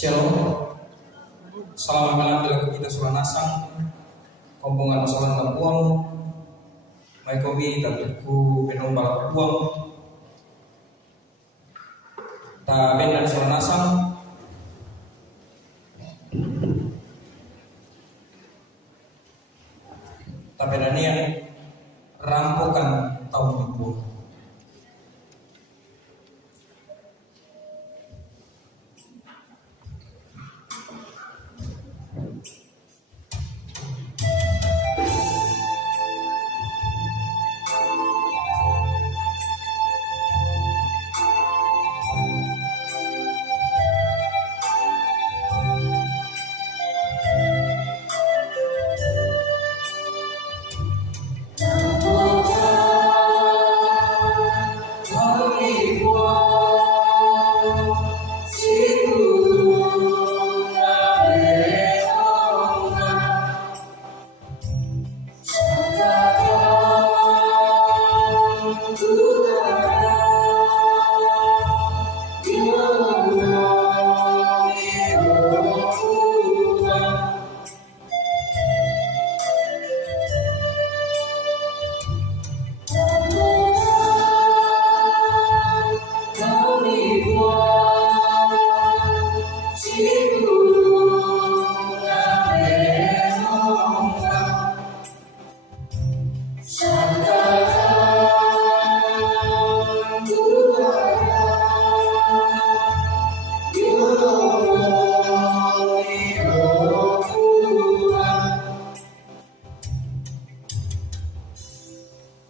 Shalom. Salam malam bila kita sudah nasang kompongan masalah tapuang mai komi tapiku minum balap buang ta benan sudah nasang ta benania rampokan tahun minggu.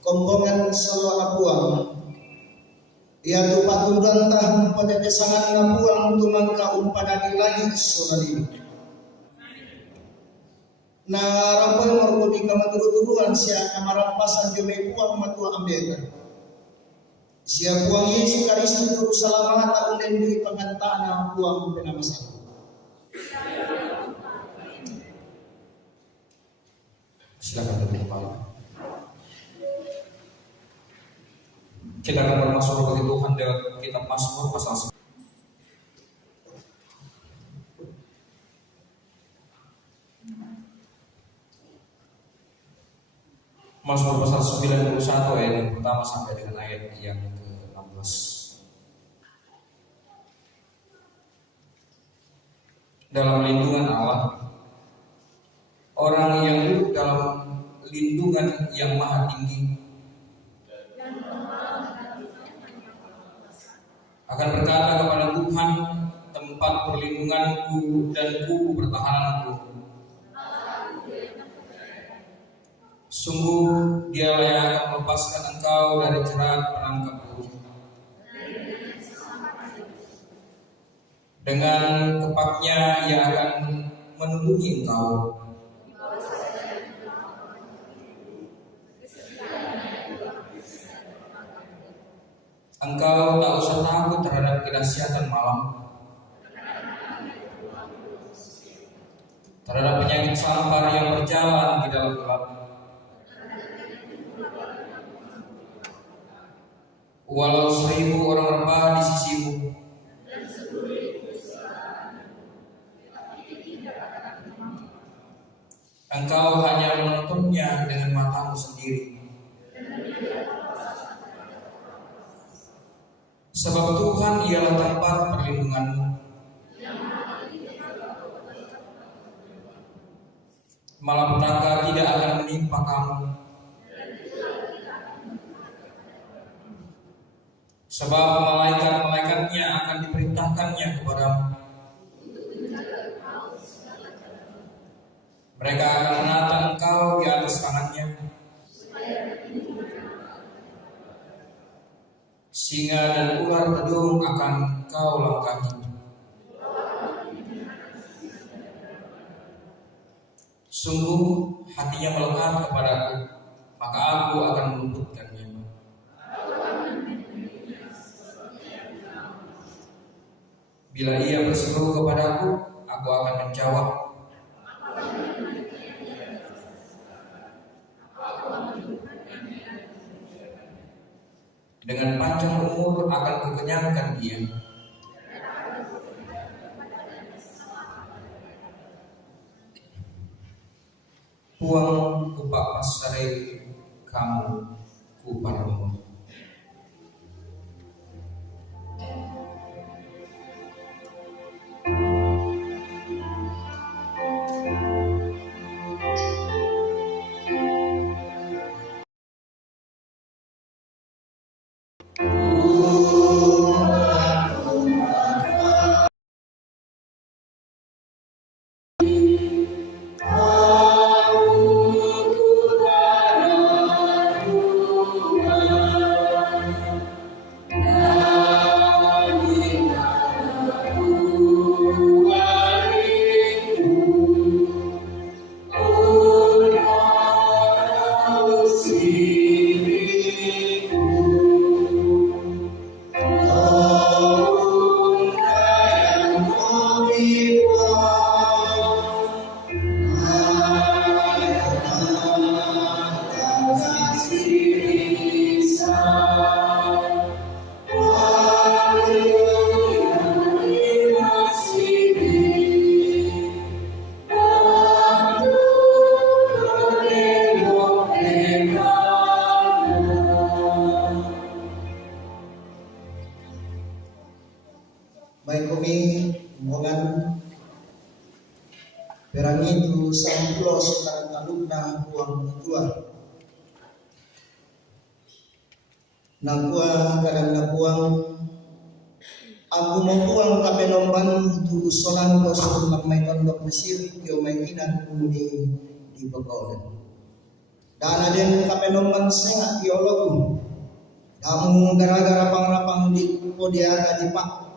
Kombongan solo apuang ia tu paturan tah pada pesangan apuang tu mangka umpadani lagi sonali na rampai margodi kama turu-turuan sia kamarampasan jome puang matua ambeta sia puang Yesus Kristus tu salamah ta unen di pangantana puang penamasan. Silakan teman-teman. Kita akan bermasuk bagi Tuhan dalam kitab Mazmur pasal 9. Mazmur pasal 91 ayat yang pertama sampai dengan ayat yang ke-16. Dalam lindungan Allah, orang yang duduk dalam lindungan yang maha tinggi akan berkata kepada Tuhan, tempat perlindunganku dan kubu pertahananku. Sungguh Dialah yang akan melepaskan engkau dari jerat penangkap burung. Dengan kepaknya Ia akan melindungi engkau. Engkau tak usah takut terhadap kedahsyatan malam, terhadap penyakit sampar yang berjalan di dalam gelap, walau 1000 orang rebah di sisimu, engkau hanya menontonnya dengan matamu sendiri. Sebab Tuhan ialah tempat perlindunganmu. Malapetaka tidak akan menimpa kamu. Sebab malaikat-malaikatnya akan diperintahkannya kepadamu. Mereka akan menata engkau di atas tangannya, singa dan ular pedung akan kau langkahi. Sungguh hatinya melekat kepadaku, maka aku akan meluputkannya. Bila ia berseru kepadaku, aku akan menjawab. Dengan panjang umur akan kukenyangkan dia, selesai kamu ku padamu. Baik kami mohon perangi itu samplo sekarang alumna buang tua. Nakua kadang nabuang aku mau buang kapenomban itu solan ko sa may kondok Mesir yo may kinan di Bacolod. Dana din kapenomban sa teologo. Kamu gara-gara pangrapang di podiaga di pak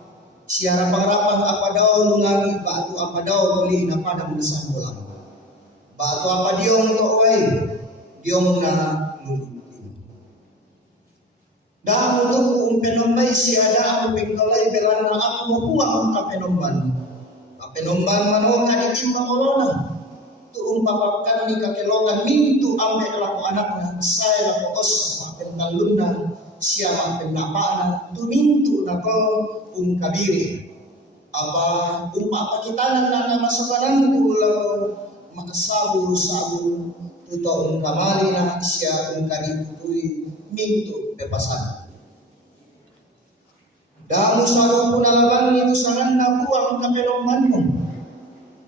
siara pangrapang apa daw nungangi batu apa daw beli na padang besambulang. Batu apa diong to way diong na lulutin. Dahil kung penombay siya ang pingkalay belan na ako mabuang kapenomban. Kapenomban mano kanitimba korona. Tuong papakan ni kakelogan mintu ambe lako anak na saya lako os mapentalun na siya mapenapaan tumintu na ko kabiri. Apa papakitanan na masukanan ko lako makasabu-sabu tuto kamali na siya kaditutuy mintu bepasan. Damu sarong punalaban itu sangan na buang kapenomban mo.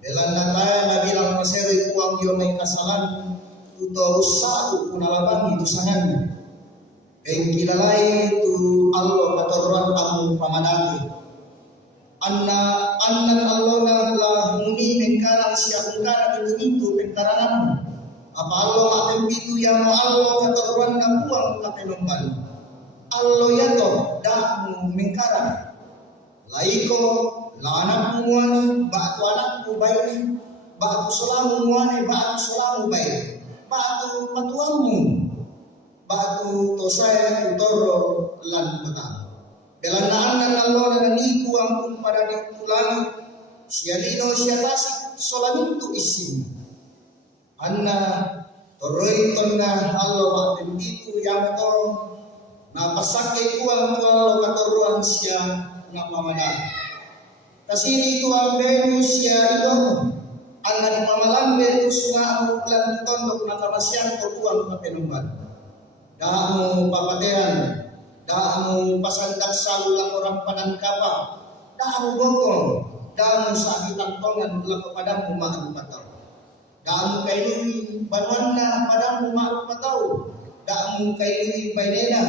Belan na tayo na bilang maseri kuang yo may kasalan tuto usado punalaban itu sangan. Bengkilalay tu Allah katoran ang pamanagi. Annan Allah na lah muni mengkarang siya ungkaran itu pengkarangan. Apa Allah akan itu yang Allah katoran na buang kapenomban. Allah yato dahmu mengkarang. Laiko la anakmu muani batu anakmu bayi batu selamu muani batu selamu bayi batu patuamu batu tosaya tutoro lan kota. Belanaan dan Allah dan niku ampun pada ditulang sialino siatasi solamintu isin. Anna toroiton na Allah akan itu yang to na pasake kuang Allah katoruan siya na pamanan. Kasini itu amberu siya ito anna di pamalambe itu sunga ulan tondok na kamasyan ko kuang kapenumban. Dahmu papatean dahmu pasandak salulang orang padan kapa dahmu bokong dahmu sakitan tongan ulang kepadamu ma'ruf patau dahmu kailui banwanna padamu ma'ruf patau dahmu kailui bainena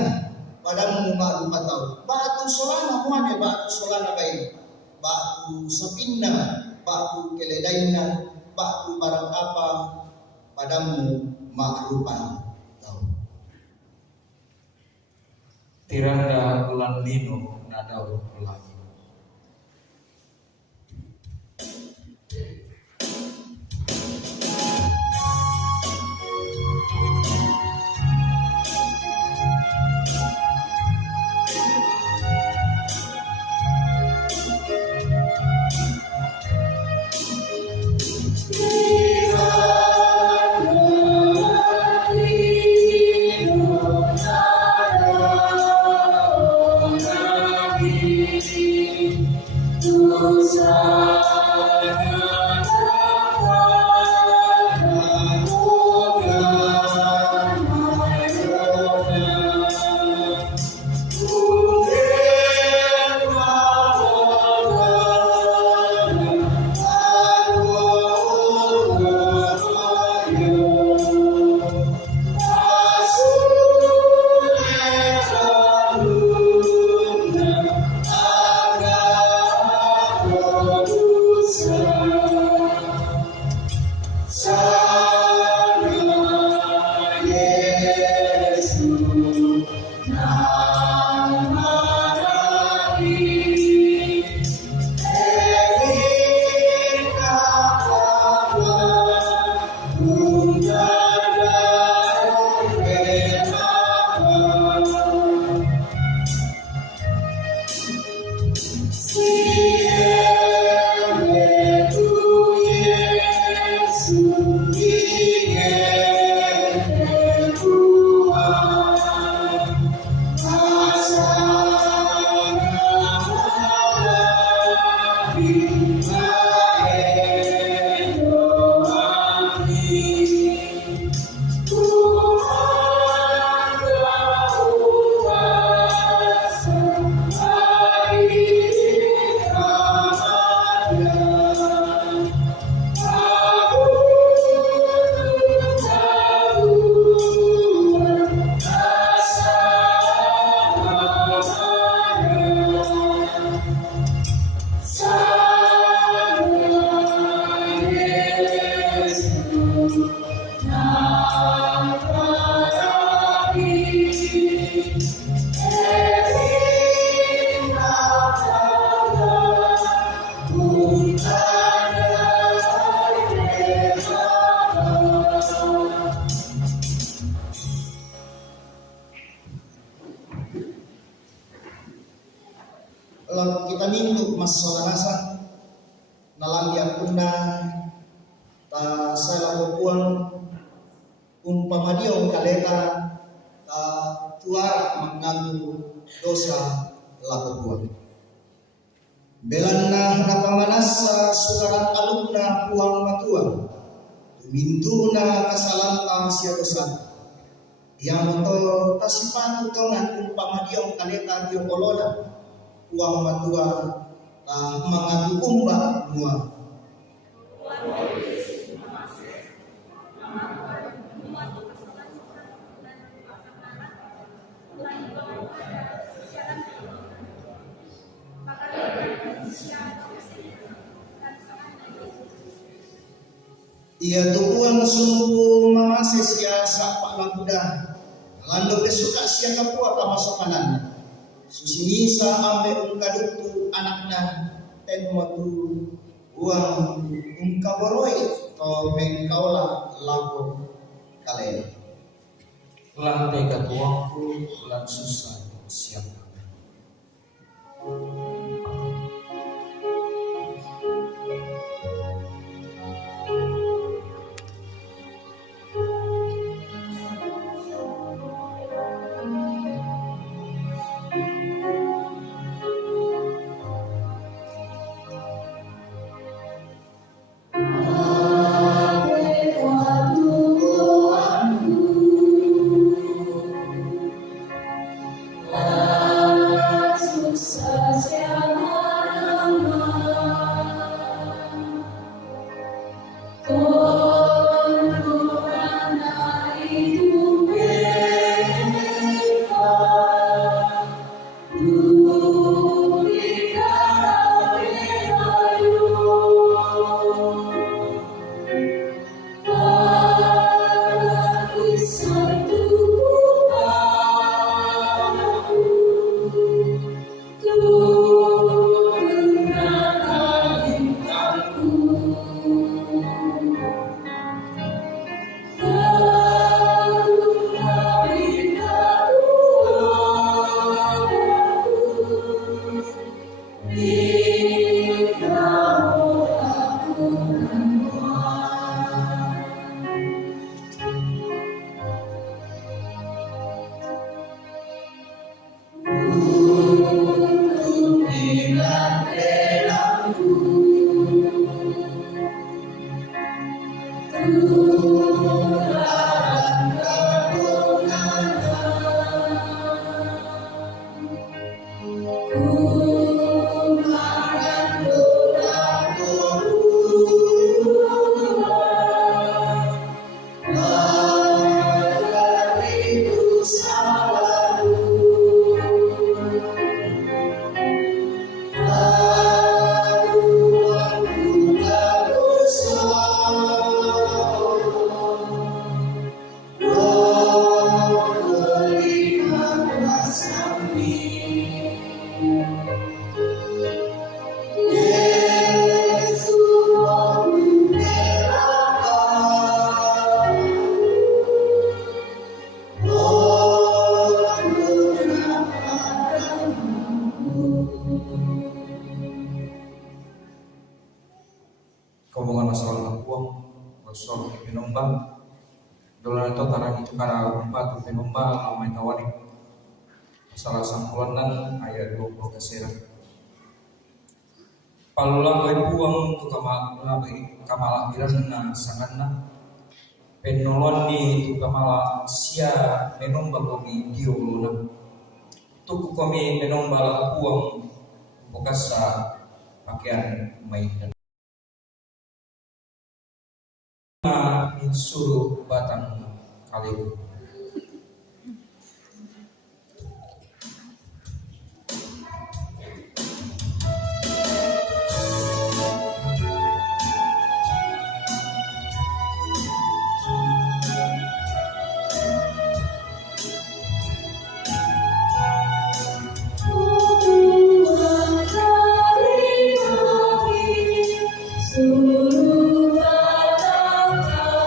padamu ma'ruf patau batu solana muane batu solana baik batu sapinna batu keledaina batu barang apa padamu ma'ruf patau. Tiranda ulan lino nadau lagi. Kalau kita mintu mas solanasan nalang yakuna ta saya lakukan umpama dia kaleta ta tuara mengaku dosa lakukan. Belanna napamanasa sukaran alumna puang matua tumintuna kasalanta sia dosa yang to tasipatu tongan umpama dia kaleta dia kolola puang matua mangatu kumba mua. Ia tupuan sumpu mangase sia sapa lakuda lando besuka sia kapua kamasokanan susinisa ambe ungkadutu anakna ten matu uang ungkaboroi to mengkaula laku kalian lantai katuangku lan susah siap. Hubungan masalah uang, gosok penombang, dolar itu tarang itu karena empat penombang, main tawari. Masalah sangkulanan ayat 20 keseran. Palulah kau buang tu kamala kirana sanganna penolon ni tu kamala sia menombang kami dioluna. Tu kami menombang buang bokasa pakaian mainan. Suruh batang kaliku. Suruh batang kaliku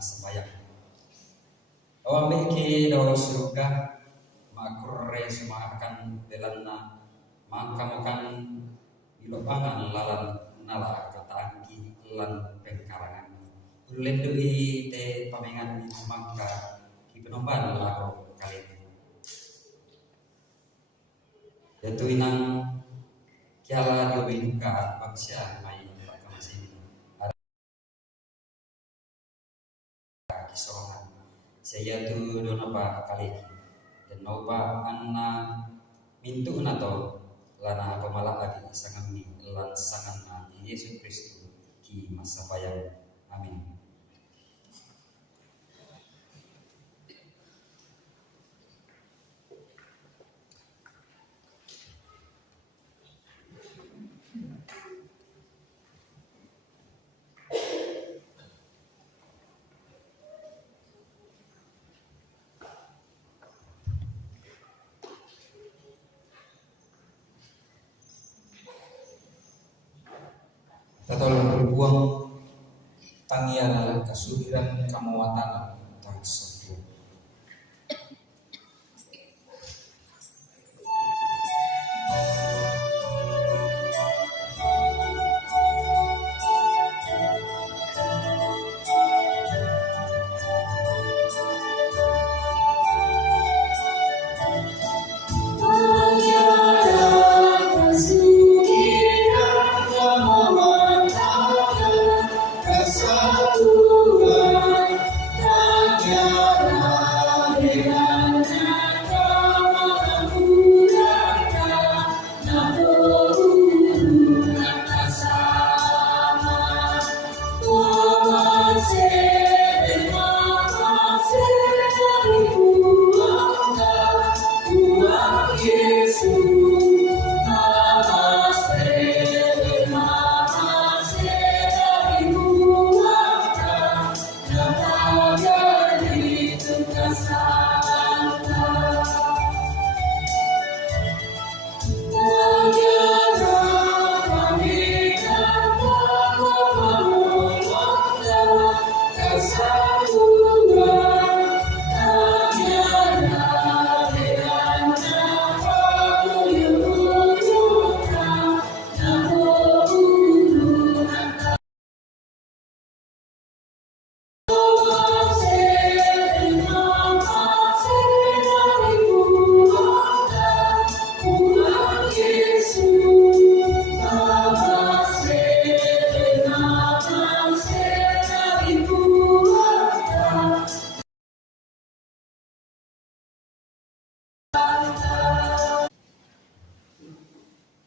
sembayang. Awam ki daw surga makurre semua akan belanna maka makan ilobangan lalan nala katangki lan pengkarangan ulendui te pamengan maka kipenomban laro kali yaitu inang kiala dobenuka bangsa mai bakamasini ada kisorangan saya tu dona pa kali dan noba anna mintu nato lana pamala adi sangami lan sangan Yesus Kristus ki masa bayang. Amin. Tolong berbuang tangian kasuhiran kamawatan tang sepuh.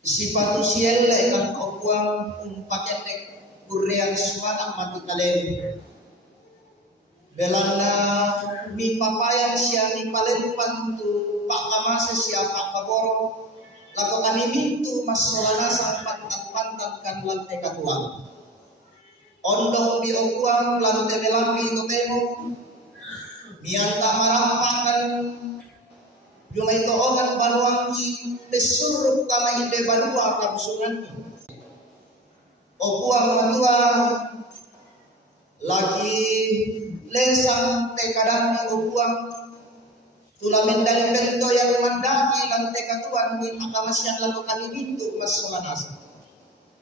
Sipatu sielle kan okuang paketek kurrean suara mati kalen. Belanda mi papayan sia ni palempan tu pak kamase sia pak kabor. Lalu kami mintu masolana sang pantat kan lantai katuang. Ondok mi okuang lantai melambi to temo. Mianta marampakan Julai toongan baluangi pesuruk tanah ide balua kamsungan. Okuang matua lagi lesang tekadang ni okuang tulamin dari bento yang mandaki lantai katuan ni akamasyan lalu kami bintu mas solanas.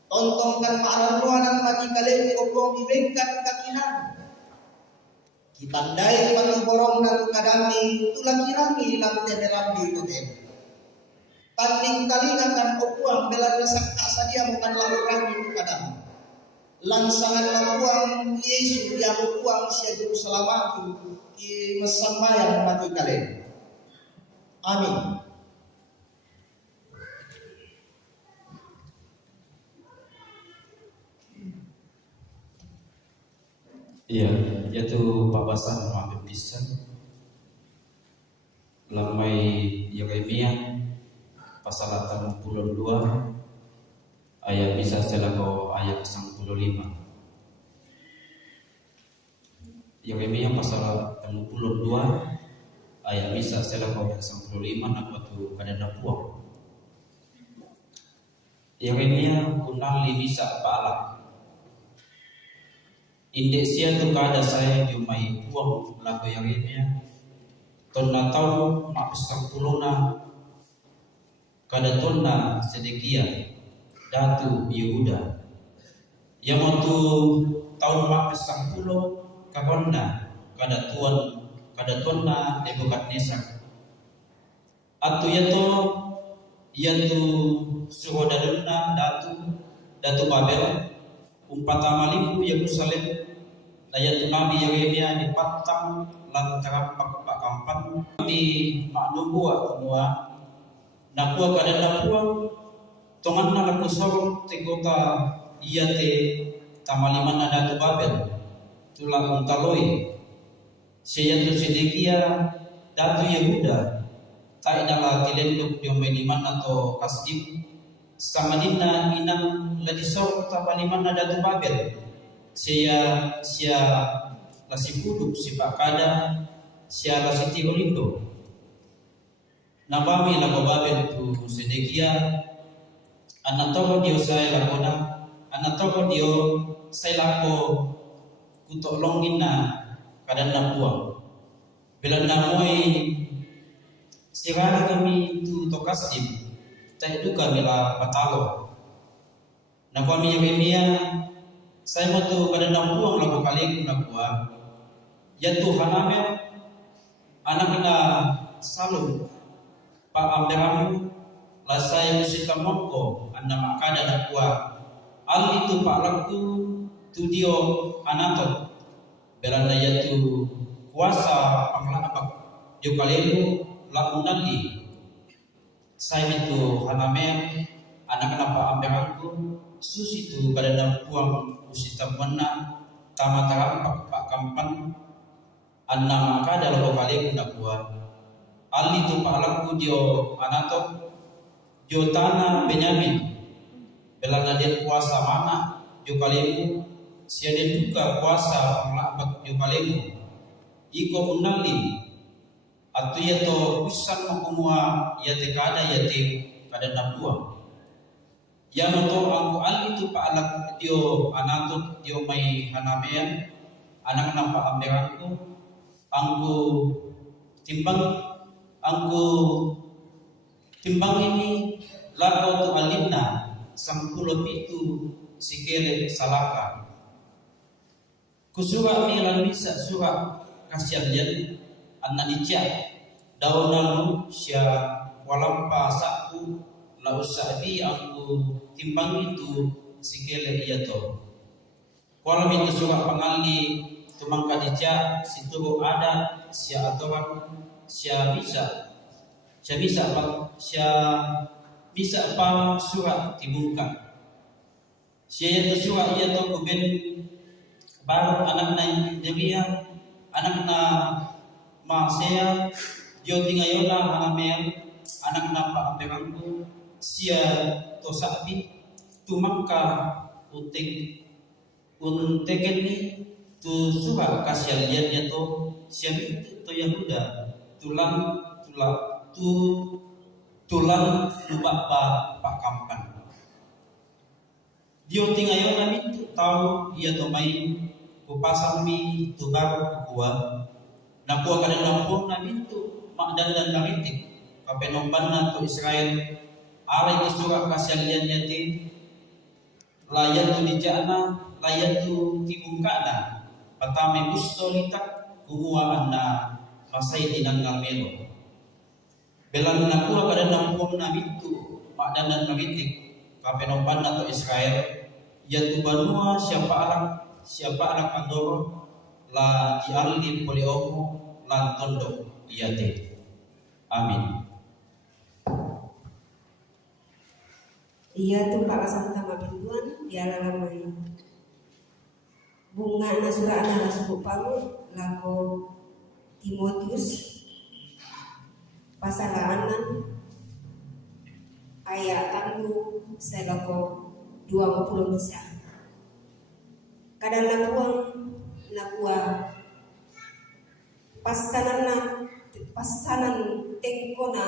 Tontongkan ma'aranuanan mati kalian ni okuang ibengkan kakinan. Kitandai paling borong dan kadami tulang kirami lantai melambi itu deh. Tanding talingakan okuang bela sakka sadia bukan lakukan itu kadang. Langsangan lakuang Yesus dia okuang sia juru selamat di mesambayan mati kalian. Amin. Iya, yaitu pabasan mampir pisan lamai Yeremia pasal 82 ayat bisa selako ayat 95. Yeremia pasal 82 ayat bisa selako ayat 95 nak batu kadana puang. Yeremia kunali bisa pala Indek sia tu kada saya jumai puang lagu yang ini. Tonna tau mak besar pulona kada tonna Sedekia datu Yehuda. Yang waktu tahun mak besar pulo kahonna kada tonna Nebukadnezar. Atu yaitu suhodaduna datu Babel umpata maliku Yerusalem layatu Nabi Yeremia di patang lantaran pak kampan di maknubua semua nakua kada nakua tongan na laku sorong te kota iya te tamaliman datu Babel tulang untaloi seyatu Sedekia datu Yehuda tak inala tilenduk diomeniman atau kasdim samanina inang ladisor tamaliman datu Babel sia lasi puduk si pakada sia lasi tirolindo nabami lago Babel tu Sedekia anatoro dio saya lakona anatoro dio saya lako kutok longina kadan napuang bila namoi sirana kami tu tokasdim tak itu kami la patalo na kami Yeremia saya mau tu pada napuang lagu kali nakua ya Tuhan amel anak na salum pak amberamu la saya musita mongko anna makada nakua al itu pak laku tu dio anato belanda yaitu kuasa panglabak jo kalemu lakunandi saya itu hanamel anak-anak pak amberanku susi tu pada napuang usita mana tamataran pak kampan anna makada lo kalemu nakua ali tu pak laku dio anato jo tanah Benyamin belanda dia kuasa mana jo kalemu sia dia duka kuasa panglabak jo kalemu iko unali atu yato kusan makumua yate kada napua yang to angku ali tu pak alak dio anatut dio mai hanamean anak nampak amberanku angku timbang ini lako tu alinna sangkulo pitu sikele salaka kusura milan bisa surah kasihan anna dicia daunalu sia walampa saku lau sabi aku timbang itu sikele iato walam itu surah pangali tumangka dicia situru ada sia atoran sia bisa apa surah dibuka sia itu surah iato kuben baru anak na Yeremia anak na Masea joti ngayona hanamel anak nampak amberanku sia tosabi tumangka unteken tu suha kasialiannya to sia to Yahuda tulang lubak pak kampan dio tingayona mintu tahu ia to main kupasang mi tu baru kuwa nakua kada nampung na mintu makdan dan maritik kapenomban na tu Israel ala itu surah kasalian yati layan tu dijana layan tu tibungkana patame busolitak kumua anna masai dinang ngamelo belan nakua kada nampung na mintu makdan dan maritik kapenomban na tu Israel yaitu banua siapa anak andoro la dialli oleh omu lan tondok iyate. Amin. Ia tumpak asal utama pintuan dialah ramai bunga nasura adalah suku pamu lako Timotius pasal 6 ayat tanggu selako 20 bisa kadang nakua pasanan tengkona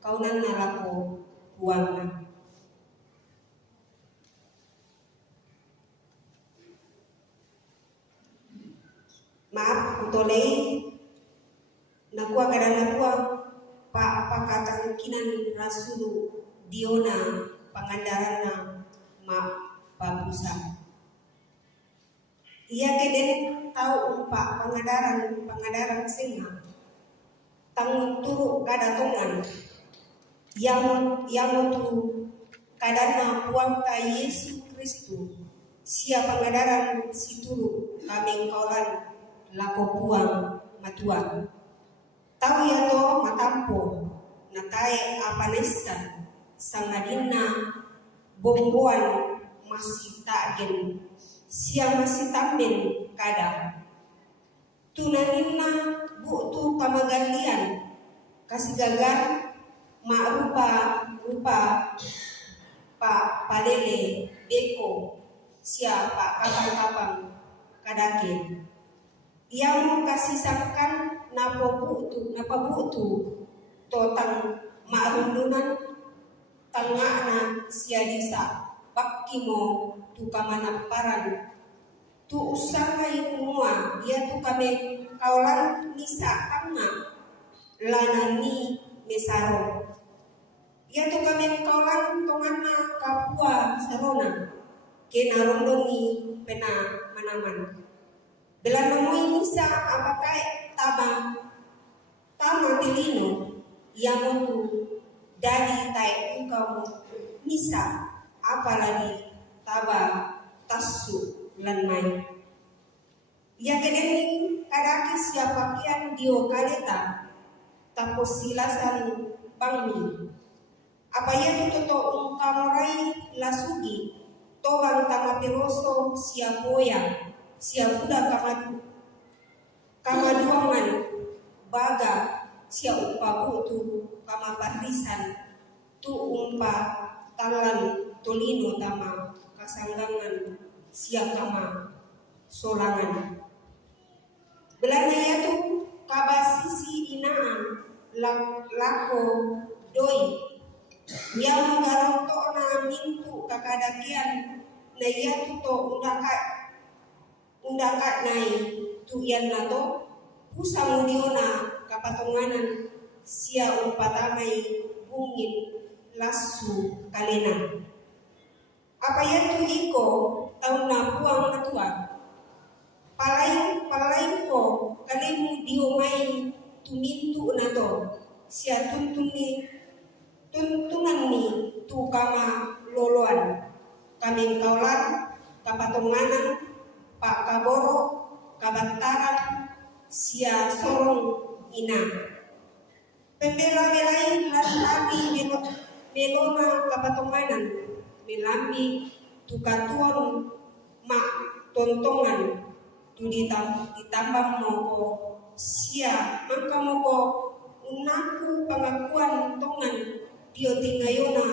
kaunan na lako buangan maaf kutolei nakua kada nakua pakatan kinan rasulu diona pangandaran ma pabusa. Ia keden tahu umpa pengadaran singa tanggung turu kada tongan yang tu kadana puang ta Yesus Kristus sia pengadaran si turu kami kaulan lako puang matuan tahu ya to matampo nakai apanesa sangadina bomboan masih takgen sia masih tamben kada tunanina butu kamagalian kasih gagar rupa palele beko siapa kapan kadake ia mau kasih sangkan napa butu totang ma'rundunan tangana sia disa bakimo tu kamanaparan tu usangai kumua ia tu kame kaulan nisa tanga lanani mesaro ia tu kame kaulan tongana kapua sarona kena rondongi pena manaman belan namoi nisa apakai tama tilino yang tu dari tai engkau nisa apalagi taba tasu lan mai ia kedeni kadaki siapa kian dio kaleta tapos silasan bangmi apa ia tuto ungkamorai lasugi tobang tama piroso sia boya sia buda kamaduangan baga sia upabu tu kama parisan tu umpa talan tolino tama kasanggangan sia kama solangan belanya ya tu kabasisi inaan lako doi yang menggarontok na mintu kakadakian na iya tu to undakat nai tu iyan na to pusang udiona kapatonganan sia umpatamay bungin lasu kalena apa yan tu iko taon na buang natua palain ko kalimu diomay tumintu na to sia tuntunan ni tu kama loloan kaming kaulan kapatonganan pak kaboro kabantaran sia sorong ina pembela-belain lari melona kapatonganan melambi tukatuan mak tontongan tu ditambah moko sia maka moko unaku pengakuan tongan dio tingayona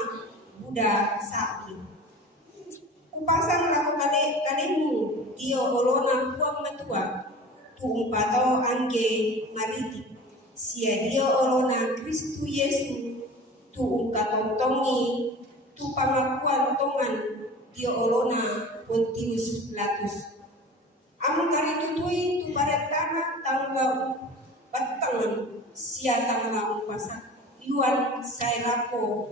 buda sakti kupasang lako kademu dio olona puang matua tu umpato angge mariti sia dio olona Kristu Yesu tu ungkatontongi tu pengakuan tongan dio olona Pontius Pilatus amu kari tutui tu paretana tangga batangan sia tangga umpasa yuan sairako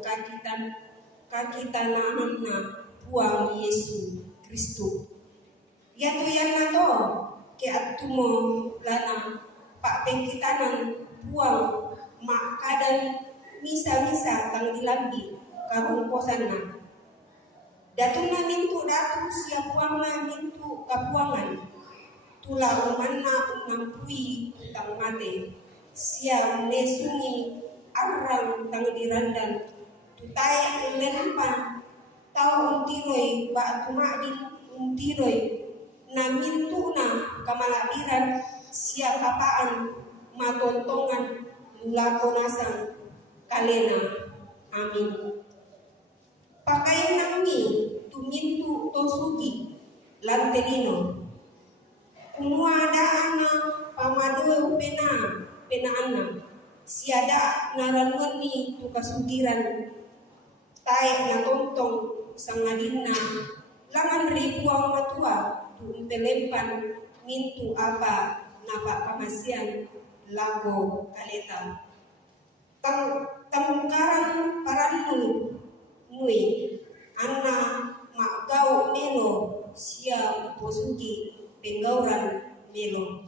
kakita namna puang Yesu Kristu ya tu yang nato ke atumo lana pak pengkitanan puang mak kadan misa tang dilambi karung posana datuna mintu datu sia puang na mintu kapuangan tula umanna umampui utang mate sia unesungi arang tang dirandan tutai ulenpan tau untiroi ba tumadin untiroi na mintu na kamalabiran sia kapaan matontongan mulako nasang kalena amin pakai nami tumintu tosugi lantelino kumuada ana pamadoe penaana siada narangoni tu kasugiran tae na tontong sangadina langan ribuang matua tu umpelempan mintu apa napa kamasian lago kaleta. Tangkarang parannu nui anna makgau melo sia posuki penggauran melo.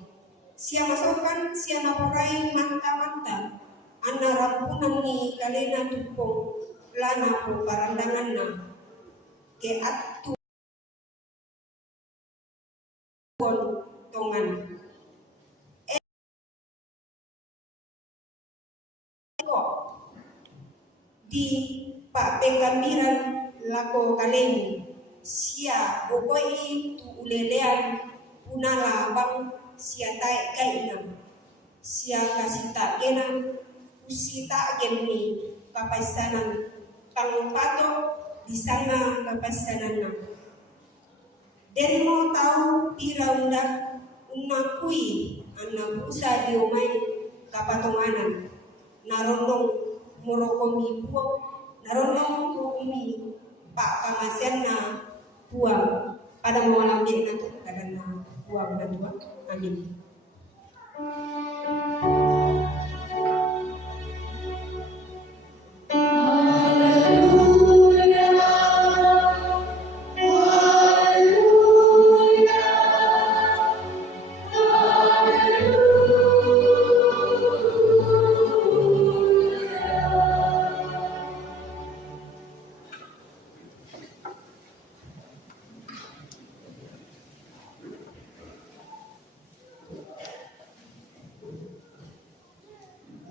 Sia masukkan sia mapurai manta-manta anna rampunan ni kalena tupong lana po parandangan na ke atu tongan. Di pak penggambiran lako kaleng sia bokoi tu ulelean punala bang sia tai kaina sia kasita gena usita gemni kapaisanan pangpato di sana kapaisanan na den mo tahu pira unakui anak busa diomai kapatonganan narondong morokomi buang narondong morokomi pak kamasian na buang pada malam din na to kadang na buang na tuwa amin.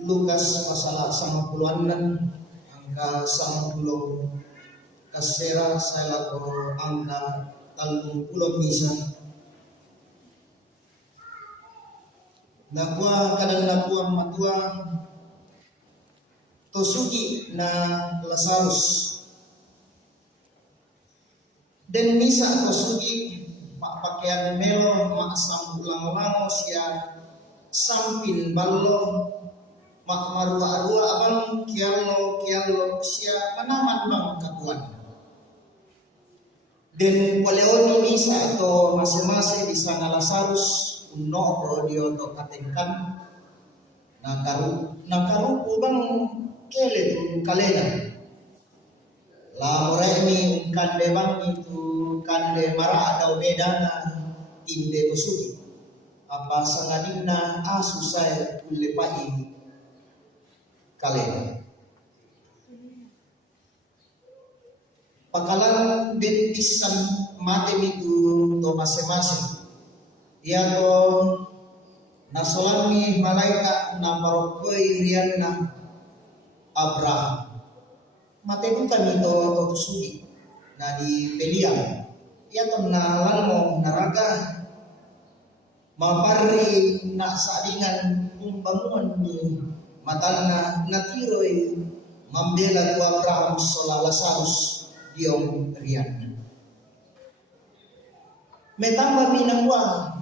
Lukas pasal 96 angka 90 kasera saya ko angka 30 misa nakwa kadang nakwa matua tosuki na Lazarus dan misa tosuki pakaian melo maasam ulang-ulang sia sampin ballo mak marua-arua abang kialo sia manaman bang kakuan. Dan poleoni misa atau masing-masing di sana Lazarus uno pro dio to katengkan nakaru bang kele tu kalena. La moreni kande bang itu kande mara ada bedana tinde tosuki. Apa sangadina asusai kulepai kalena. Pakalan bentisan mati itu to masing-masing. Ia to nasolami malaikat na marokoi rianna Abraham. Mati bukan itu to sudi na di peliang. Ia to nalalmo naraga mapari na sadingan pembangunan ni matana natiroi membela tu Abraham sola Lazarus diom rian. Metamba minangwa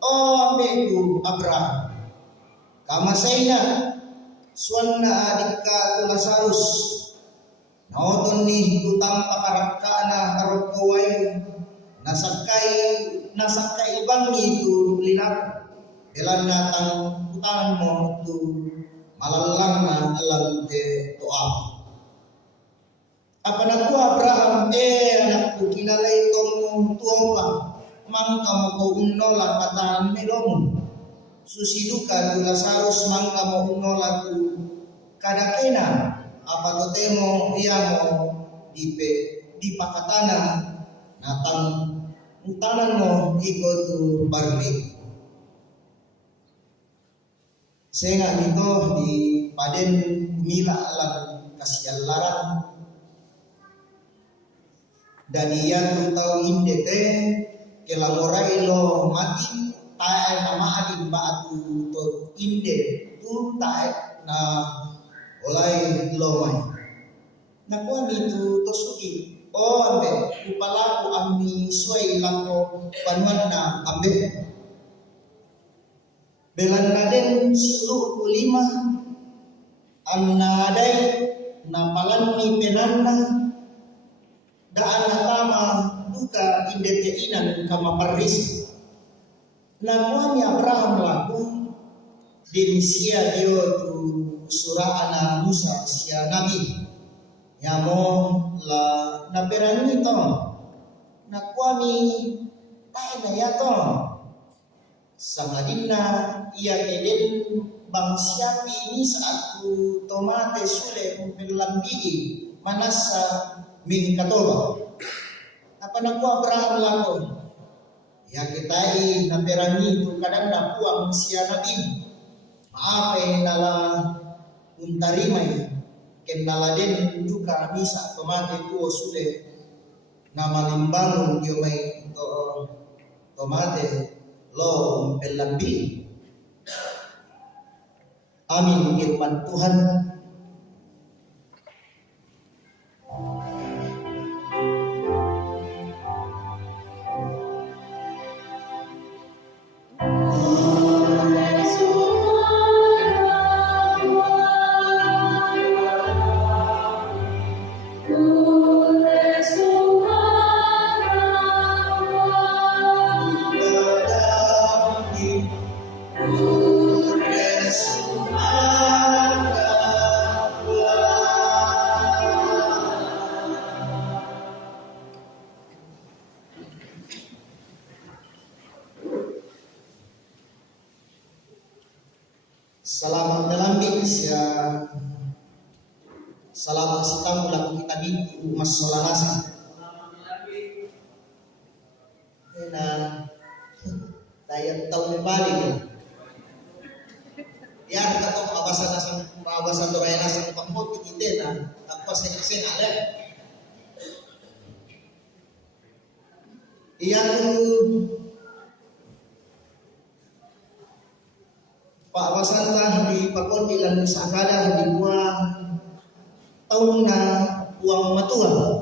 oh ambeku Abraham kamasaina suanna adika tu Lazarus naoton ni utang pakarakana karokowai nasakai bangi tu linak elan natang utangan mo tu malalang na alam de toa. Apa naku Abraham anakku kinalay tong tuopa mang kamu ko unola katan melom susiduka tu Lazarus mang kamu unola tu kadakena apa totemo iamo di pakatana natang utanan mo iko tu barri. Saya itu di paden mila alam kasialaran dan ia tu tahu indete kelamorai lo mati tae nama adin batu to inde tu tae na olai lo mai nakuan itu to suki oh ambe upalaku ambi suai lako panuan na ambe belan naden 15 amnadai napalan ni penanna daan natama duka indete inan kama paris nakuan Abraham laku din sia dio tu surah ana Musa sia nabi yamo la naperani to nakwami taina ya to samadina ia keden bang siapi ini saat tu tomate sule melambi manasa min katoba apa nakwa Abraham lako ya kitai naperani tu kadang nakuang sia nabi maape nala untarimai ken naladen duka misa tomate tuo sude nama limbangun dio mai to tomate lo pelambi. Amin firman Tuhan. Salam dalam sia salam sitamu laku kita bintu mas solanasa. Nah, daya tahun balik. Ya kita tahu abasan doraya nasa pangkot kita na apa sen ada. Iya tu Pak Wasanta di pakon ilan sakada di buah tahun na uang matua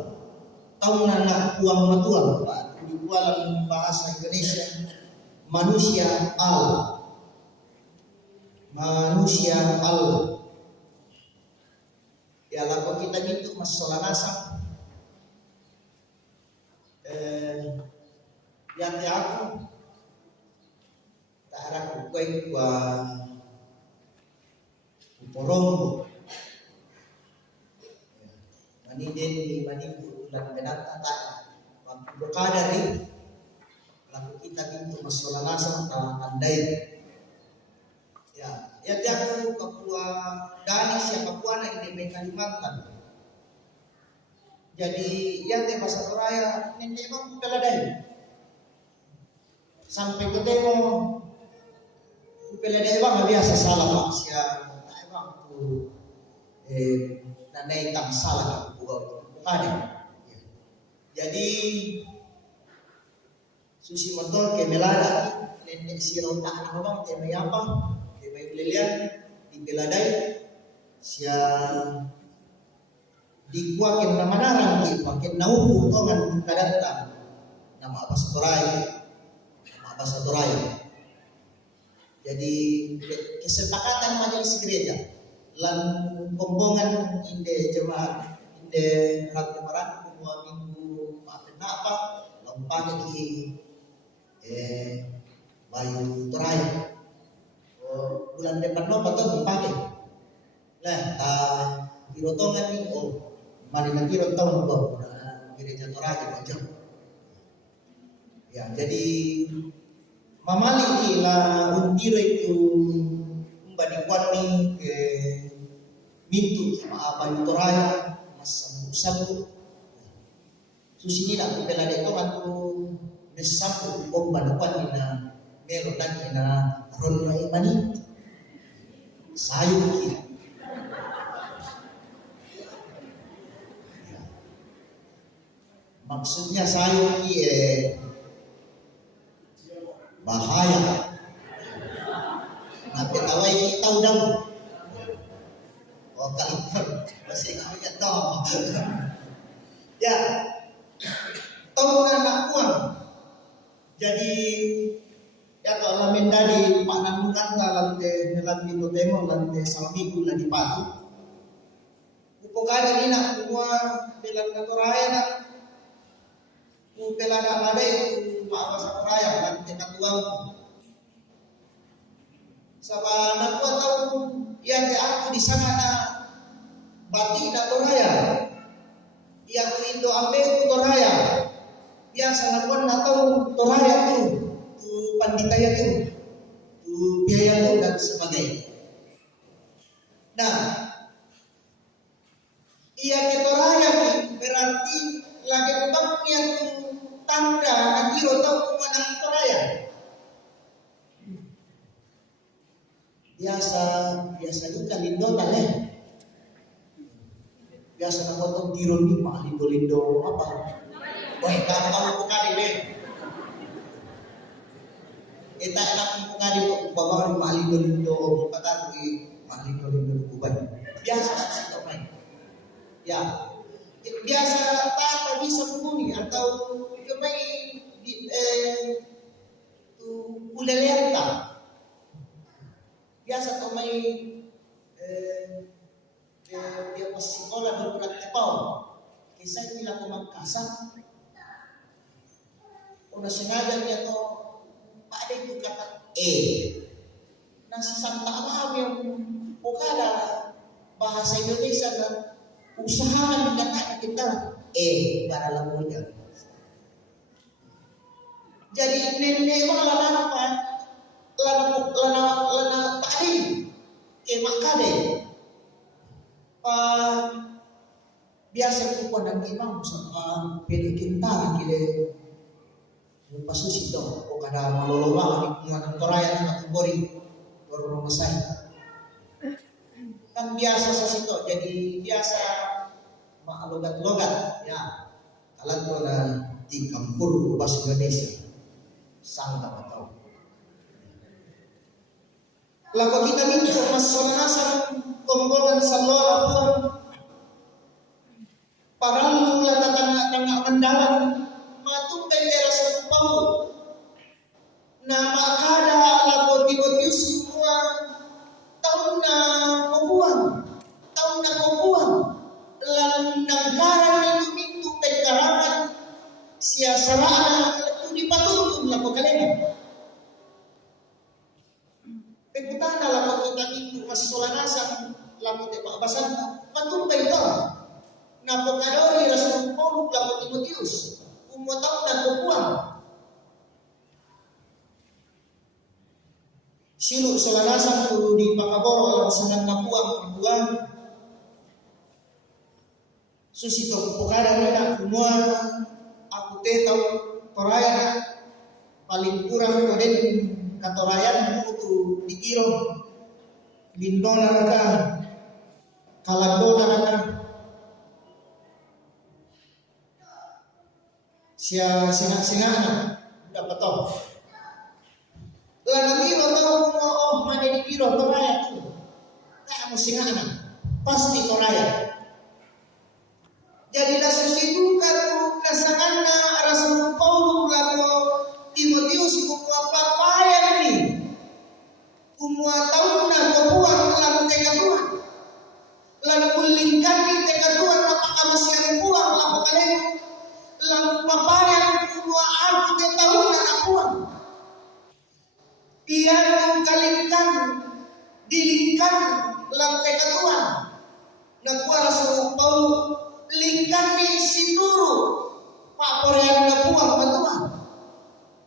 tahun na uang matua Pak di buah dalam bahasa Indonesia manusia ya laku kita gitu masalah nasa yang aku tak harap kuih porong maniden bulan benata tak waktu berkadari laku kita pintu masalah nasa andai ya aku Papua Danis ya Papua na di Kalimantan jadi ya te bahasa Toraya nende bang peladai sampai ketemu peladai bang biasa salah bang sia nanay tang salah bukan jadi susi motor ke melada nenek siro tak orang ke apa ke lilian di beladai sia di kuah ke nama narang ki pakai naupu tongan kadata nama apa Satoraya jadi kesepakatan majelis gereja lan kombongan inde jemaat inde ratu marat dua minggu apa lompanya di Bayu Toraya bulan depan lo patut dipakai lah kirotongan nih mari nanti rotong lo gereja Toraya bocor ya jadi mamali la untiro itu mbadikuan ke mintu sama Bayu Toraya mas sabu susini nak pela de to atu nesapu bomba depan ina melo dan ina ron mai mani sayur ki maksudnya sayur ki bahaya nanti tawai kita udah kalipar masih nggak tahu ya tahu anak uang jadi ya kalau mendadi pak namungan lantai itu demo lantai salmiku lagi patu pokoknya ini nak semua belan katoraya nak belan ada itu pak katoraya lantai katuang Sama naku tahu yang aku di sana na bati na toraya. Yang itu ambil tu toraya. Biasa naku na tahu toraya tu panditaya tu biaya tu dan sebagainya. Nah, ia ketoraya berarti lagi tempatnya tu tanda nanti tahu kemana toraya. Biasa juga lindo tale. Biasa na potong tiro ni Pak lindo apa? Wah, kalau kali deh. Kita enak kali kok bawa Pak lindo patar di Pak lindo kuban. Biasa sih main. Ya. Biasa tak bisa bunyi atau kemai tu ulelenta. Biasa tomai dia pas sekolah berbulan tepau kisah bilang ke Makassar udah sengaja dia to Pak ada itu kata nasi santa apa yang pokada bahasa Indonesia dan usahakan mendatangkan kita para lamunya jadi nenek malah apa lana ta'lim makade biasa ko nang imam sa pedikinta kile pasusi to o kada malolowa ni mga toraya ng kategori or masay kan biasa sa sito jadi biasa maalogat-logat ya alam ko na di kampur bahasa Indonesia sang tahu. Lalu kita minta masalasan komponen salora pun parang lata tanga mendalam matung tendera sepau na makada lagu Timotius semua tahun na kubuang lalu negara itu mintu pengkarangan siasaraan itu dipatuntun lagu kalian pengutana lagu kita itu masolanasan lagu tepak basan matung ito napokadori Rasul Paulus lagu Timotius umotau na kubuang silu solanasan kudu di pakaboro alam sanang nabuang susito pokada na kumuan aku tetau toraya paling kurang koden katorayan itu dikiro lindona raka kalandona raka sia singa dapat tahu lalu kiro tahu mana dikiro toraya tu tak mau singa pasti toraya jadi nasusidukan nasangana Rasul Paulus lalu Timotius buku apa yang ini kumua tahun na kebuang lalu teka Tuhan lalu kulingkan di teka Tuhan apakah masih ada buang lalu kalian lalu papayan kumua aku te tahun na buang dia kalingkan dilingkan lalu teka Tuhan na kuah Rasul Paulus lingkan di situru pak porean na buang Tuhan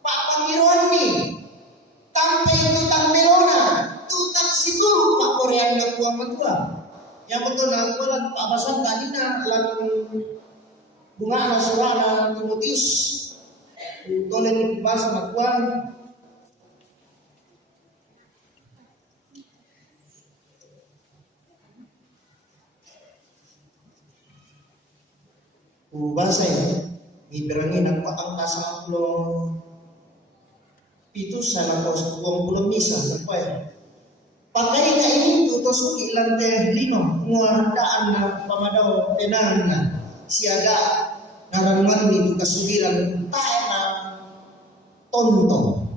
Pak Pangironi tanpa itu tak melona tutak situ Pak Korean yang buang mentua yang betul nak bulan Pak Basan kadina lalu bunga nasurana Timotius dolen bahasa nakuan bahasa ya iberangin ang patang kasang itu salah kau uang belum bisa sampai pakai kayak itu tosuki lantai lino muadaan na pamadao penana siaga naramman itu kasugiran tayo na tonto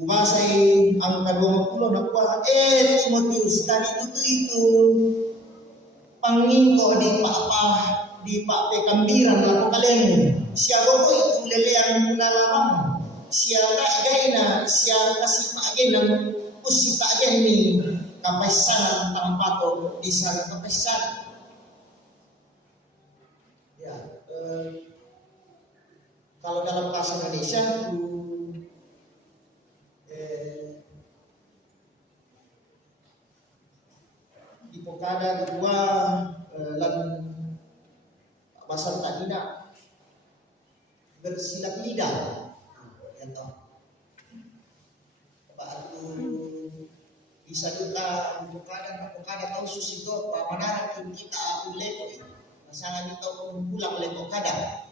ubasay ang kadungkulo na kuha Timotius tadi itu pangingko di pak pekambiran laku kalian siaga ko itu lelean nalamang siapa gaina siapa kasih pak gaina usi pak gaini kapaisan tampato di sana kapaisan ya kalau dalam bahasa Indonesia itu di pokada kedua lan bahasa tadina bersilat lidah ya toh batu bisa juga pokada tahu susito pamanara kita ulek masalah kita pulang oleh pokada.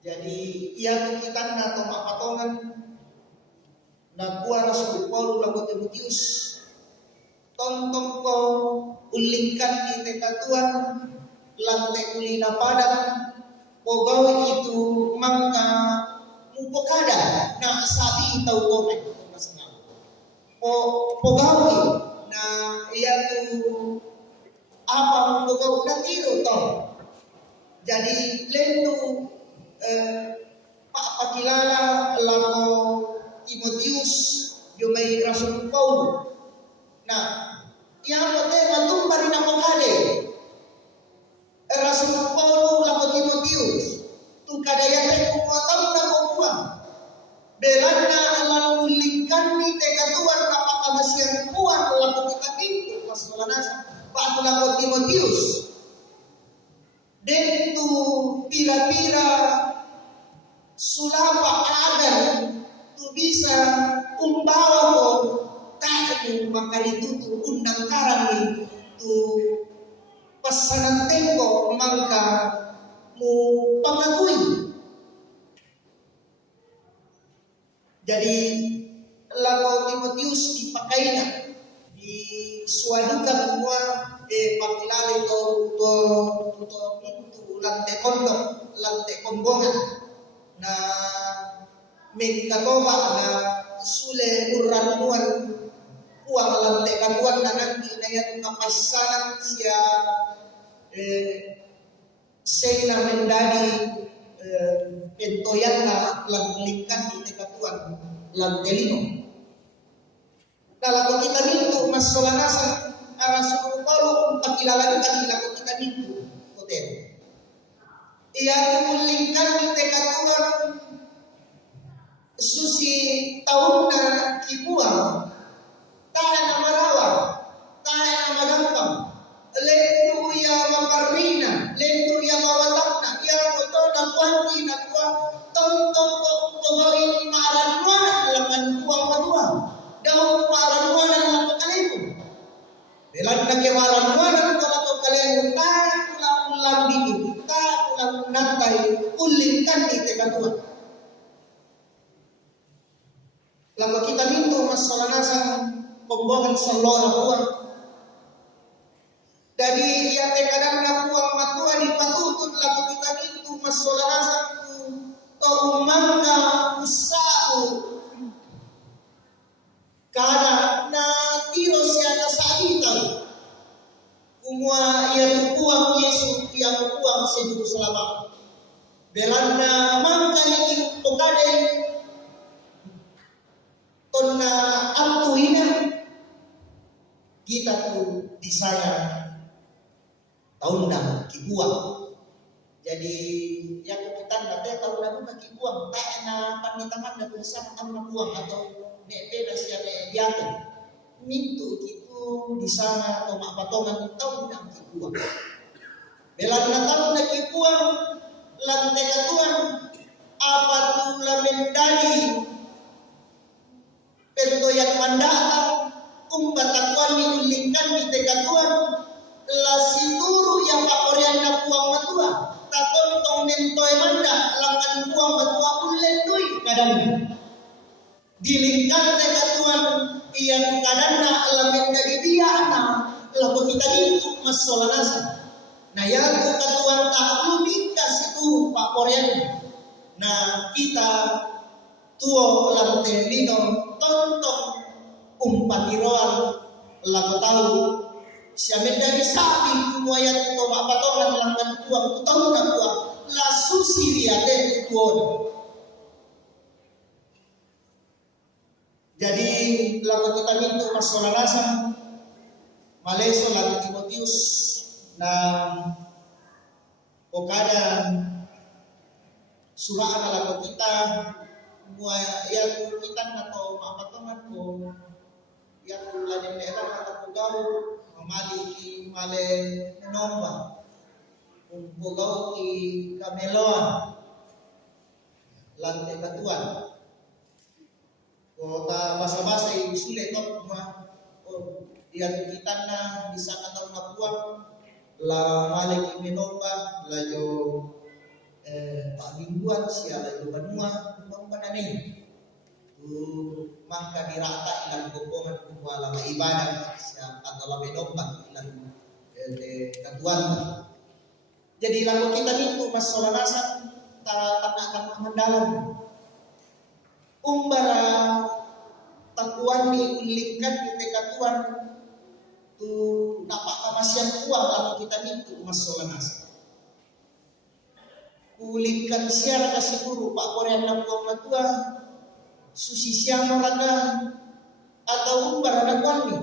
Jadi ia kita na tomak patongan na kuah Rasul Paulus lagu Timotius tonton ko ulingkan di tekatuan lantai ulina padan pogawi itu mangka mupokada na sabi tau komen pogawi na ia tu apa pogawi na tiro toh jadi lentu Pak pakilala lako Timotius jumai Rasul Paulus. Nah, yang penting matumpa rin ako kade. Rasul Paulus lako Timotius. Tu kadayate kumotong na kukuha. Belan na langulingkan ni tekatuan napakamasyan kuha lako kita pintu. Masulanas Pak lako Timotius. Den tu pira-pira sulapa agan tu bisa umbawa ko tayo makalitu tu undang karang tu pasanan tempo mangka mu pangagui. Jadi lagu Timotius dipakainya disuadukan semua pakilali to pintu lantai kondok lantai kombongan na megkatoba na sule uranuan uang lantai katuan na nanti na yan kapasanan siya sena mendadi pentoyan na langlikan di tekatuan lantai lino. Kalau kita mintu mas solanasan Rasul Paulus pakilalan kita mintu hotel. Ia memulingkan di tekatuan susi tahunna kibuang tahan nama rawa tahan nama gampang lendu ya maparina lendu ya mawatakna ya foto na kuanti na kuah tonton ko pemawin maaranwa laman kuang madua daun maaranwa na laman kalimu belan na kemaranwa na kalau kalian tahan ulang dikit nantai ulingkan di tekatuan. Lalu kita minta masalah pembuangan selora uang. Dari yang tekadang na uang matua dipatutut lalu kita minta masalah tau mangka usau karena na tiro siapa sakita. Kumua ia tukuang Yesus yang tukuang seduku selama. Belanda mangka ni pokade tonna antuina kita tu di saya tahun kibuang. Jadi yang kita nanti tahun lalu kibuang tak na panitaman na bersama tahun buang atau nek beda siapa diatur. Mintu itu di sana atau mak patongan tahun kibuang. Belanda tahun kibuang lantai katuan apa tu lamendadi pentoyan mandata umpatakuan diulingkan di tekatuan la situru yang pakorian na puang matua tatontong mentoy manda lakan puang matua ulendui kadang dilingkan tekatuan yang kadangna lamendadi biana laku kita itu masolanasa. Nah yang katuan tak lumika situ Pak Korean. Nah kita tuo lantai lino tonton umpatiroan laku tahu siamen dari sapi muayat itu Pak Patoran langkan tuang tahu nak tuang la susi liate tuo Jadi lagu kita mintu masolanasa maleso lagu Timotius na okada suraan lagu kita mua yang kita atau mapatongan ko yang lain daerah atau pugao mamali ki male nomba pugao ki kameloan lantai batuan kota basa-basa yung sulit to iyan kita na bisa kataw na buwan la malik iminova layo pagimbuan siya layo banua umang pananay maka dirata ilang bukongan kumwala maibadah siya atau la minova ilang katuan jadi lagu kita itu mas solanasan tanah mendalam umbara takuan ni ulikan kita katuan tu napak kamasian uang lalu kita mintu masolanas ulikan siara kasih guru pak korean na buang matua susi siang raga atau umbara nakuan ni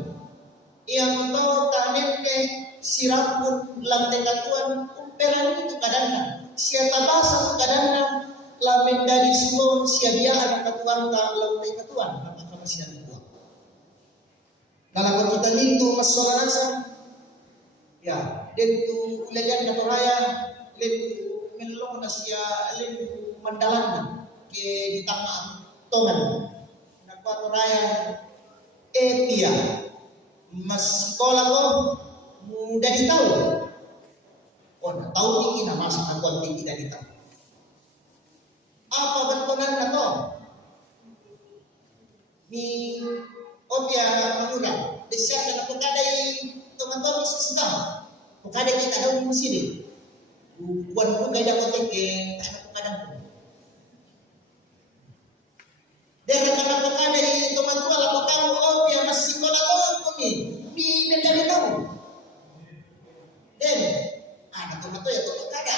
yang tahu tanen ke sirapun lantai katuan umperan itu kadang siapa bahasa kadang lamen dari semua siabiaan katuan tak lantai katuan apa kamasian buang. Kalau kita mintu masolanasa, ya, lentu ulajan na raya, lentu melong na siya, lentu mandalan ke di tama toman. Nagpa raya, pia, mas sekolah ko muda di tahu. Oh, na tahu tinggi na masuk aku tinggi dari tahu. Apa bantuan na to? Ni opia mangura. Desa kana pagkaday teman-teman sesama. Pagkaday kita daw mo sini. Buwan ko kay dapat ke kadang. Dere kana pagkaday teman-teman la pagkaw opia mas sekolah to ni nendali tahu. Den, ana teman-teman ya to kada.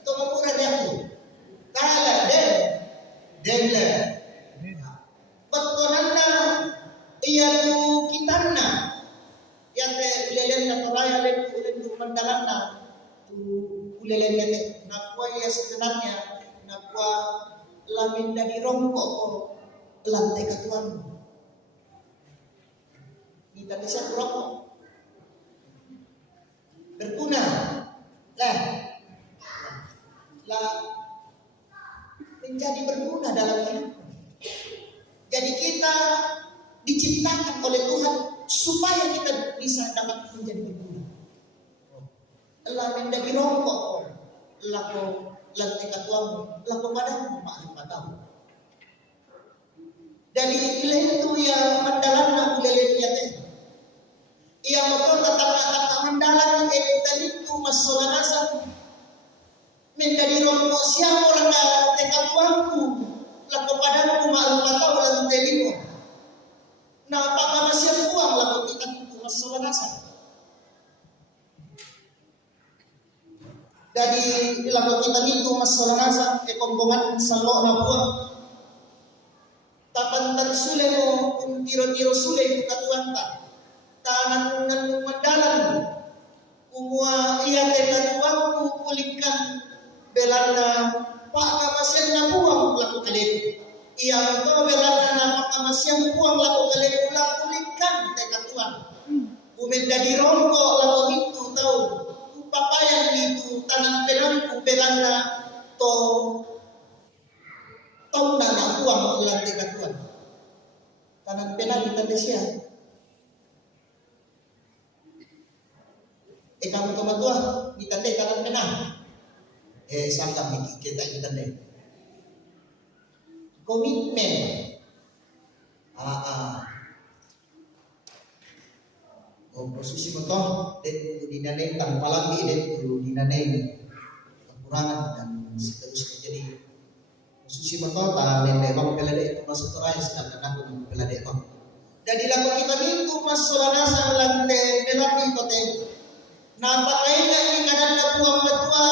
Atau mangura dia aku. Kala den Betulnya ia tu kitana yang ulelen na toraya ulen tu mandalana tu ulelen yate nakwa ya sebenarnya nakwa lamin dari rongkok lantai katuan kita bisa rokok berguna lah menjadi berguna dalam hidup. Jadi kita diciptakan oleh Tuhan supaya kita bisa dapat menjadi berguna. Allah menjadi rokok, laku lantai katuang, laku padang maklum tahu. Jadi ilah itu yang mendalam nak ulelenya teh. Ia betul kata mendalam tadi itu masolanasa menjadi rokok siapa orang tekatuanku. Laku padaku maklum tahu dalam telimo. Nah, apakah masih buang laku kita itu masolanasa. Jadi laku kita itu masolanasa kekombongan salok na buang. Tapantan sule mo tiro-tiro sule katuan ta. Tangan mendalam. Kumua iya tekatuanku kulikan belanda pak kamasian na buang laku kaliku. Ia betul belanda pak kamasian buang laku kaliku laku likan tekatuan. Umendadi rongkok laku itu tahu. Papayan itu tangan penangku belanda to tong na buang ulang tekatuan. Tangan penang kita desia. Kamu tua kita deh tangan penang. Sangka kita deh. Komitmen. Posisi betul dan dinanai tanpa lagi dan dinanai kekurangan dan seterusnya. Jadi posisi betul dan memang pelada itu masuk terais dan aku pelada itu. Jadi lagu kita itu masolanasa lantai pelati kote. Napakainya ni kadang buang betua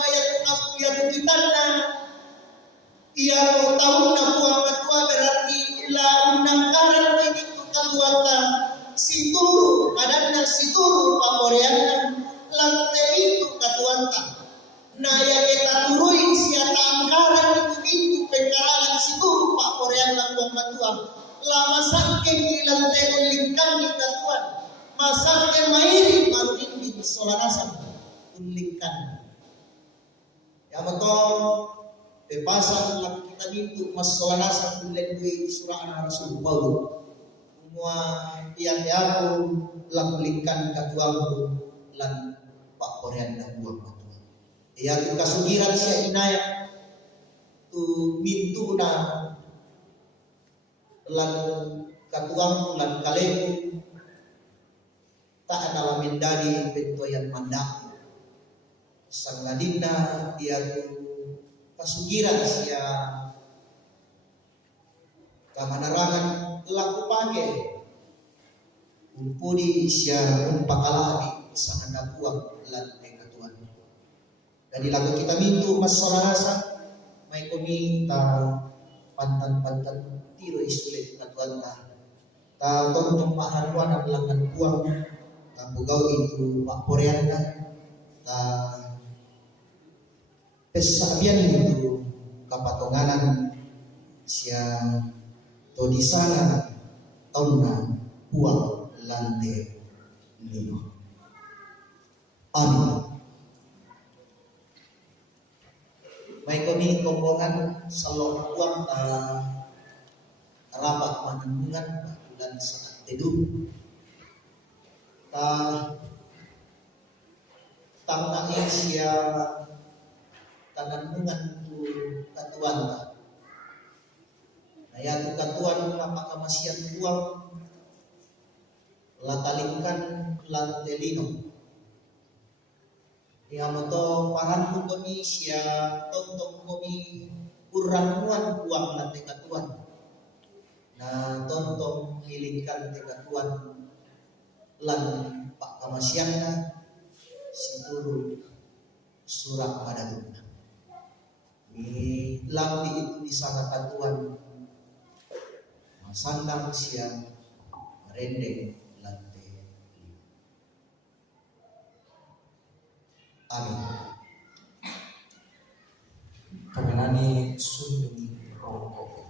ayat kita na ia tahu na buang betua Tuhan. Lama saking ilante ulingkan di Tuhan. Masake mairi baru ini solanasan ulingkan. Ya betul. Bebasan lagi kita itu mas solanasan ulendui surah Rasul Paulus. Semua yang aku lakukan katuaku lan Pak Korean dan buang Tuhan. Ya tu kasugiran sia inaya tu mintu na lan katuang lan kaleku tak ada mendadi bentoyan mandak sang ladina dia tu kasugiran sia kamanarangan laku page umpudi sia umpakalabi sang anda buang lan katuan. Dari lagu kita mintu masalah rasa may kumita pantan-pantan tiro isulit katuan ta tontong paharuan ang langan buang ta bugaw itu Pak Koreana ta pesabian itu kapatonganan sia to di sana tauna buang lante nino. Amin. May kami kombongan sa uang rapat mananungan dan saat teduh tangnangin siya tananungan tu katuan naya tu katuan mapakamasian uang latalingkan lantelino. Ya moto paran kami siya tontong kami uranuan uang lantai katuan. Na tontong hilingkan tekatuan lan Pak Kamasyana situru surat pada guna. Ni lambi itu di sana katuan masandang siang merendeng lantai. Amin. Kaminani sundung rongkok.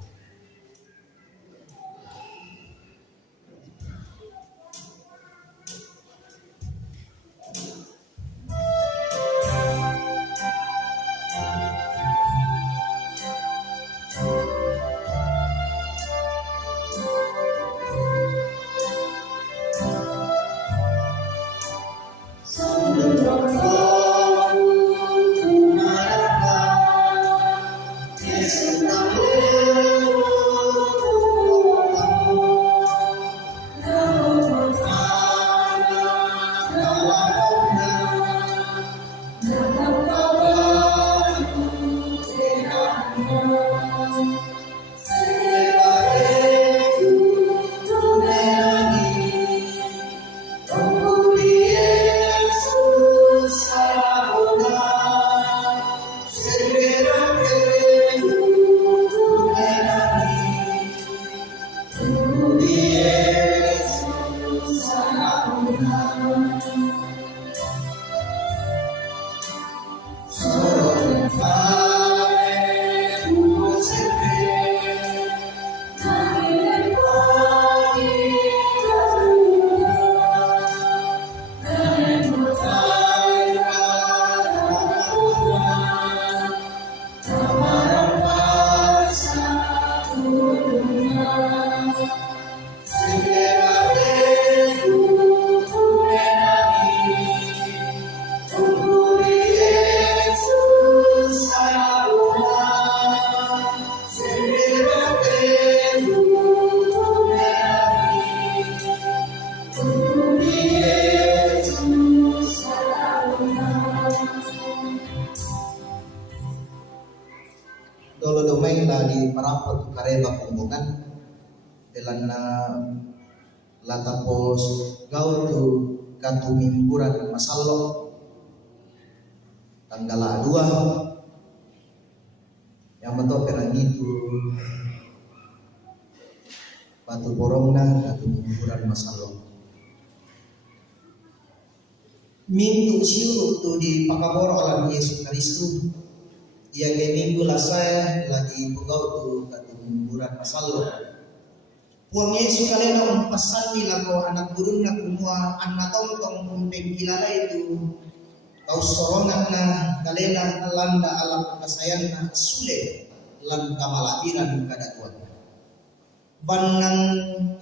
Dolo domain la di parampot kareba kumbongan delan na latapos gaul tu katu mimburan masallo tanggal 2 yang betul perang itu batu borongna katu mimburan masallo minggu siu tu di pakaboro alam Yesus Kristus yang minggu lah saya lagi pegau tu katu mimburan masallo Puang Yesus kalena pesan nila ko anak burung na kumua anak tongtong umpeng kilala itu kau sorongan na kalena landa alam kasayang na sule lang kamalapiran kadakuan. Banang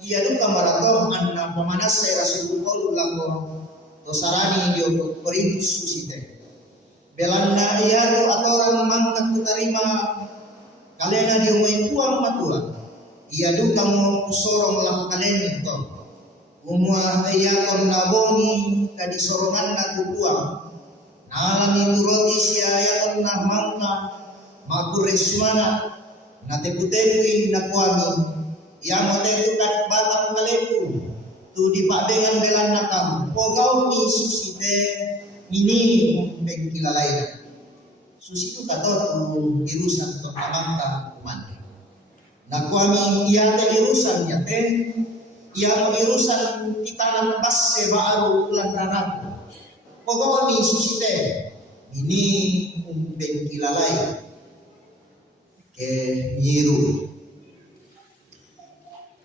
iya duka marato anna pamanas saya Rasul Paulus lako tosarani dio Korintus susite. Belanda iya do atoran mangkat kutarima kalena dio may puang matua. Iya duka mo usorong lang kalen ito. Umua iya kon nabongi kadisorongan na kupuang. Nalami turoti siya ayaton na mangka makuresmana na teputepuin na kuami. Iya mo tepukat batang kalepu. Tu di pakbengan belan na kam. Pogaw ni susite minini pengkilalay. Susitu kato tu irusan to kamangka kumandi. Nakuami iya te irusan ya te iya irusan kita nampas sebaaru ulan ranap pokoknya susite ini umpeng kilalay ke nyiru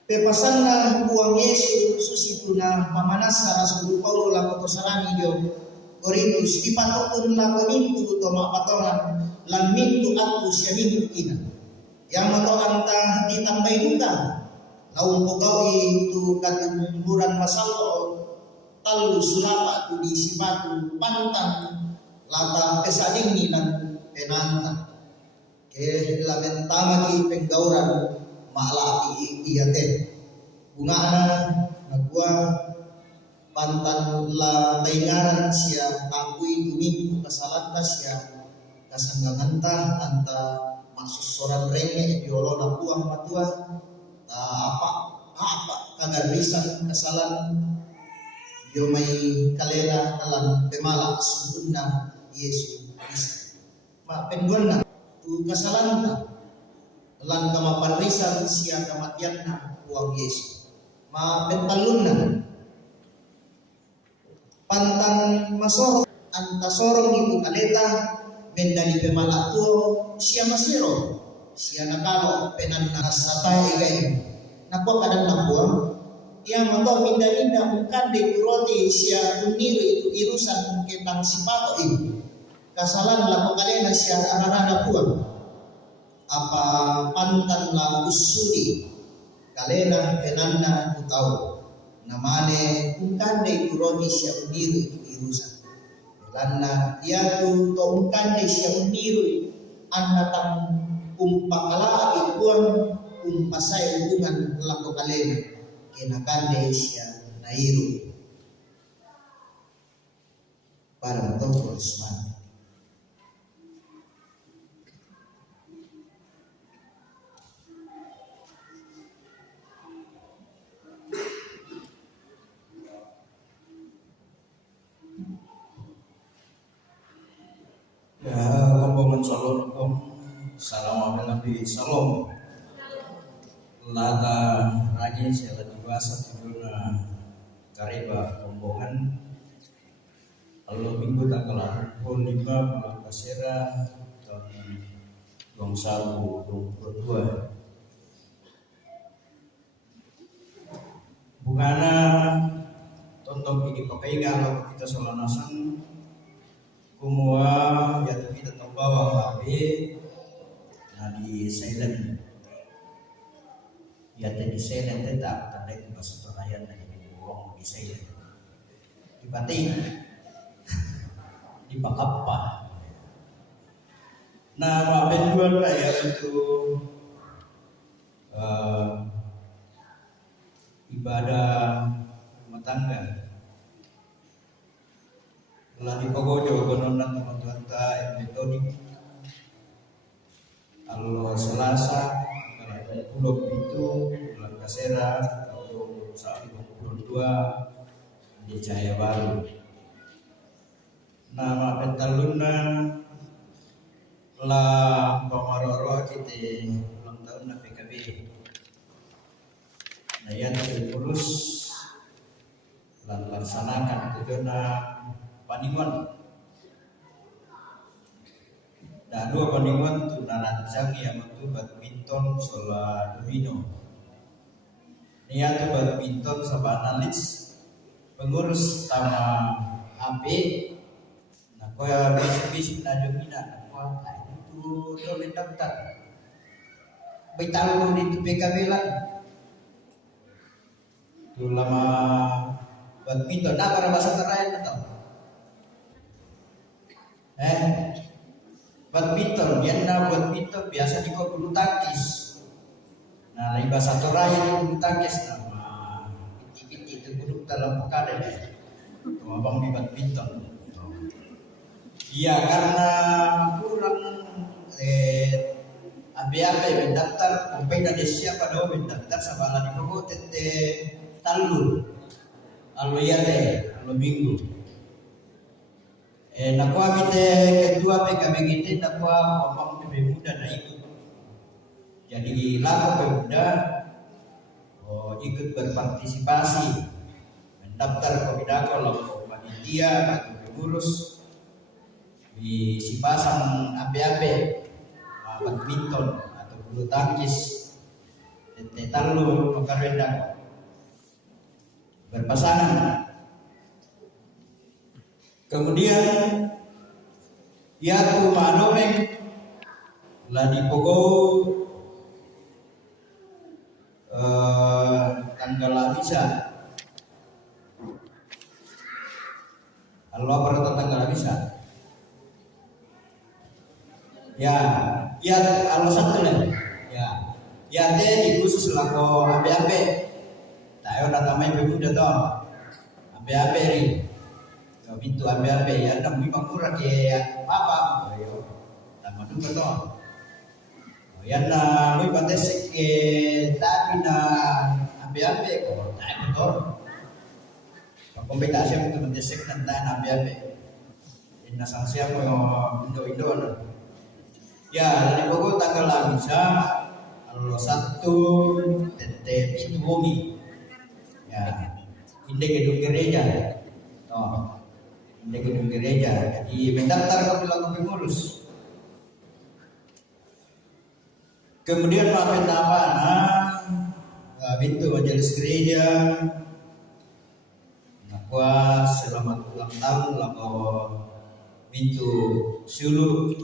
pepasan na buang Yesus susitu na pamanasa Rasul Paulus lako tosarani dio Korintus ipatutun lako mintu to mapatongan lan mintu atu siya mintu ina yang atau antah ditambah duka laung pogawi itu katimburan masalo talu sulapa tu di sipatu pantang lata pesadini dan penanta ke lamentama ki penggauran malaki iyate bunga nagua pantan la taingaran sia takui tuminggu kasalanta sia kasangganganta anta maksud soran renge diolo na puang matua apa kagar risan kesalahan yo may kalera dalam pemala sunna Yesus Kristus ma penduan na tu kesalahan ta lan kamapan risan sia kematian na puang Yesus ma pentalun na pantang masoro anta sorong itu kaleta mendali pemala tu siya masiro siya nakalo penan nasatay igay nakwa kadang nabuang yang moto minda-minda bukan dikuroti siya uniro itu irusan ketang sipato ini kasalan lako kalena siya ararana buang apa pantan la usudi kalena penanna tutau namane bukan dikuroti siya uniro itu irusan lana ia tu tongkan de siya uniru anatang umpakala ikuan umpasay hubungan lako kalena kenakan de siya nairu para matong Isman. Ya, kompongan salon om, salam Nabi Salom. Lata rajin saya lagi bahasa tidurna kariba kompongan. Kalau minggu tanggal 25 bulan Kasera tahun 2022. Bungana tonton ini pakai kalau kita solanasan kumua ya tapi tetap bawa HP nah di silent ya di silent tetap tanda itu bahasa terayat dari burung di silent dipati dipakapa nah maafin dua lah ya untuk ibadah rumah tangga telah dipogojo gononan teman-teman ta metodik Allah Selasa tanggal 20 itu bulan Kasera tahun 2022 di Jaya Baru. Nama pentaluna lah pamaroro kita ulang tahun na PKB. Nah yang terurus laksanakan kejona paningon dan dua paningon tu narancang yang itu badminton sola domino Nia tu badminton sama analis pengurus tama AP. Nah, kau bisik na jomina, kau itu tu mendaftar. Beritahu di PKB lah. Tu lama badminton, apa para bahasa terakhir tahu? Badminton, badminton biasa di kau bulu tangkis. Nah, lain bahasa terakhir bulu tangkis nama kiti-kiti itu bulu dalam pekada deh. Cuma bang di badminton. Iya, karena kurang abe-abe mendaftar sampai dari siapa dah mendaftar sabala di pokok tete talur alo yate alo minggu nakwa mite ketua PKB kita nakwa ngomong pemuda na ikut jadi laku pemuda ikut berpartisipasi mendaftar komidako lalu panitia atau pengurus di Sipasang abe-abe badminton atau bulu tangkis tete talur makarendang berpasangan. Kemudian ia tu manomeng lah di Pogo tanggal bisa. Allah berkata tanggal bisa. Ya, Allah satu lah. Ya teh di khusus lako abe-abe. Tayo natamay pemuda to. Abe-abe rin. So pintu abe-abe ya nang mipangura ke papa. Ayo. Tama duka to. Yan na may patesek ke tabi na abe-abe ko. Tayo to. Pagkumpita siya mo matesek ng tayo abe-abe. Inasang siya mo yung indo-indo. Ya, dari Bogor tanggal bisa kalau 1 tete itu bumi. Ya, ini gedung gereja. Oh, ini gedung gereja. Jadi mendaftar ke pelaku pengurus. Kemudian maafin apa? Pintu majelis gereja. Nakwa selamat ulang tahun lako pintu sulu.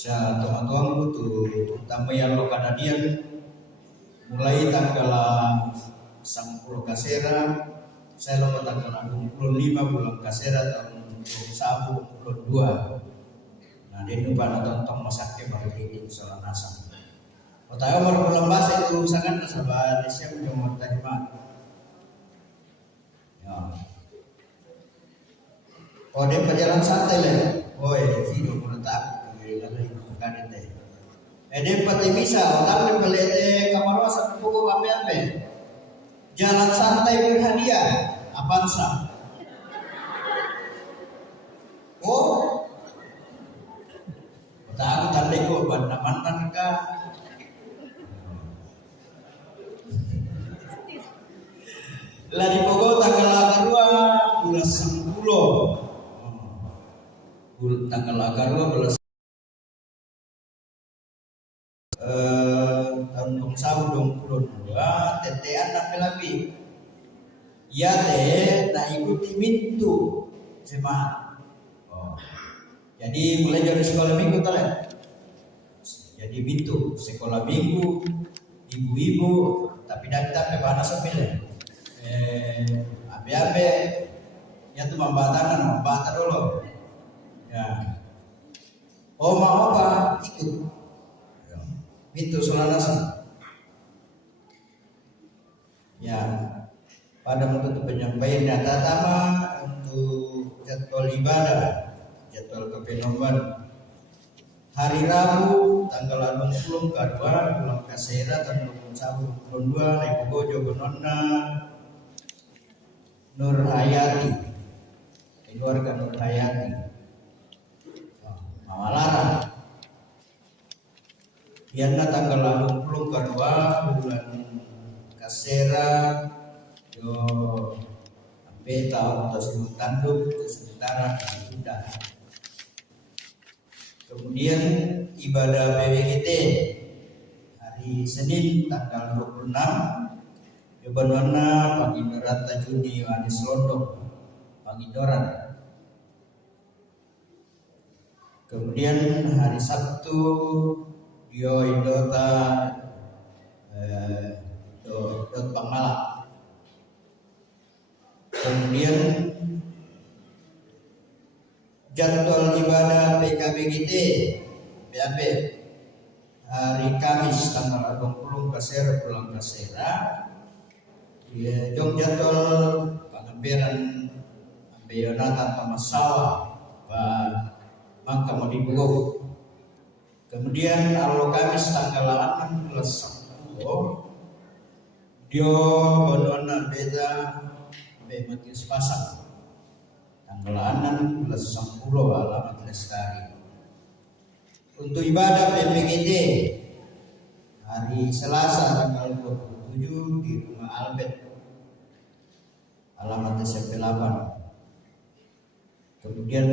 Sa tuang-tuang tu utama yang lo Kanadian mulai tanggal 10 Kasera saya lo tanggal 25 bulan Kasera tahun 2022. Nah dia lupa nonton masaknya baru bikin soal nasam. Otayo baru bulan bahasa itu sangat sahabat Indonesia menjadi terima. Ya. Oh dia berjalan santai lah. Oh hidup menurut aku. Ede pati bisa, tapi pelete kamar wasak pukul ape-ape. Jalan santai berhadiah, Avanza. Oh, aku tandai ko mantan ka. Lari pokok tanggal 2 bulan 10. Tanggal 2 bulan tahun 2022 tetean nak lagi ya teh nak ikuti mintu jemaat. Jadi mulai dari sekolah minggu telah jadi mintu sekolah minggu ibu-ibu tapi datang ke mana sepele abe-abe ya tu membata dulu ya mau apa ikut itu Sulawesi. Ya, pada menutup penyampaian data pertama untuk jadwal ibadah, jadwal kepenomban hari Rabu tanggal 20 kedua bulan Kasera tahun 2022 Ibu Bojo Gononna Nur Hayati, keluarga Nur Hayati, Mama Lara. Yana tanggal 20 kedua bulan Kasera yo sampai tahun tersebut tanduk sementara sudah. Kemudian ibadah PWGT hari hari Senin tanggal 26 Yobanwana Pangindoran Tajuni Yohanes Londok Pangindoran. Kemudian hari Sabtu Dio Indota Dot Pangmalak. Kemudian jadwal ibadah PKBGT BAB hari Kamis tanggal 20 Kasera pulang Kasera. Jom jadwal pengambilan Ambeonata Pamasawa Bangka Modibugo. Kemudian kalau Kamis tanggal 16 Dio Bonona Beda Matius Pasang tanggal 16 alamat Lestari. Untuk ibadah PPGT hari Selasa tanggal 27 di rumah Albert alamat SMP 8. Kemudian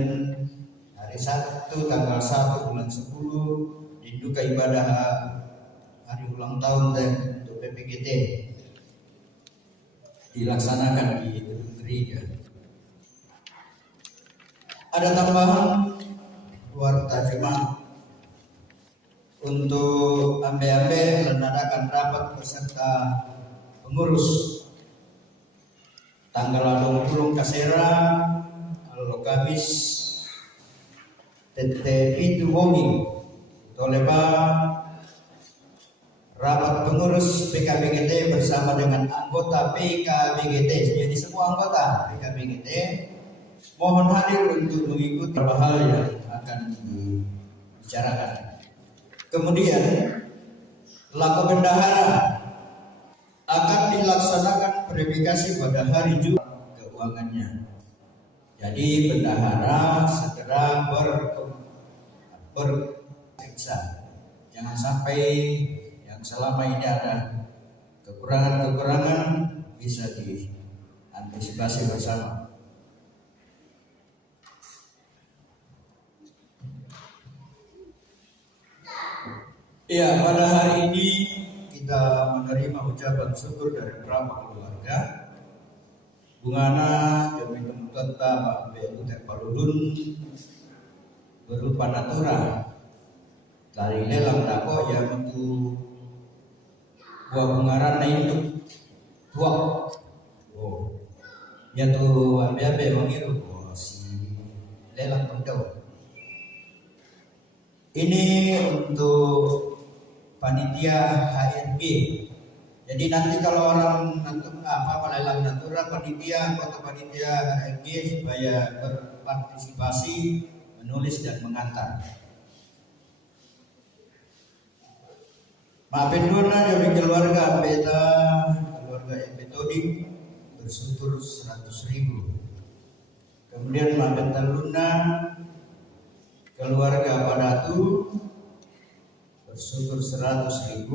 hari Sabtu tanggal 1 bulan 10 diduga ibadah hari ulang tahun untuk PPGT dilaksanakan di gereja. Ada tambahan warta jemaah untuk ambe-ambe menadakan rapat beserta pengurus tanggal 20 Kasera kalau Kamis TTP itu Wongi Toleba rapat pengurus PKBGT bersama dengan anggota PKBGT. Jadi semua anggota PKBGT mohon hadir untuk mengikuti beberapa hal yang akan dibicarakan. Kemudian laku bendahara akan dilaksanakan verifikasi pada hari Jumat keuangannya. Jadi bendahara segera berperiksa. Jangan sampai yang selama ini ada kekurangan-kekurangan bisa diantisipasi bersama. Ya, pada hari ini kita menerima ucapan syukur dari beberapa keluarga. Bungana Jomi Temutata Pak BU Terpalulun berupa natura dari lelang dako yang untuk buah bungaran na itu tuak. Oh, ya tu ambe mengiru si lelang pendau. Ini untuk panitia HRG. Jadi nanti kalau orang lelang natura panitia atau panitia HRG supaya berpartisipasi menulis dan mengantar. Maafin dona dari keluarga beta keluarga Epetodik bersyukur 100.000. Kemudian maafin taluna keluarga Padatu bersyukur 100.000.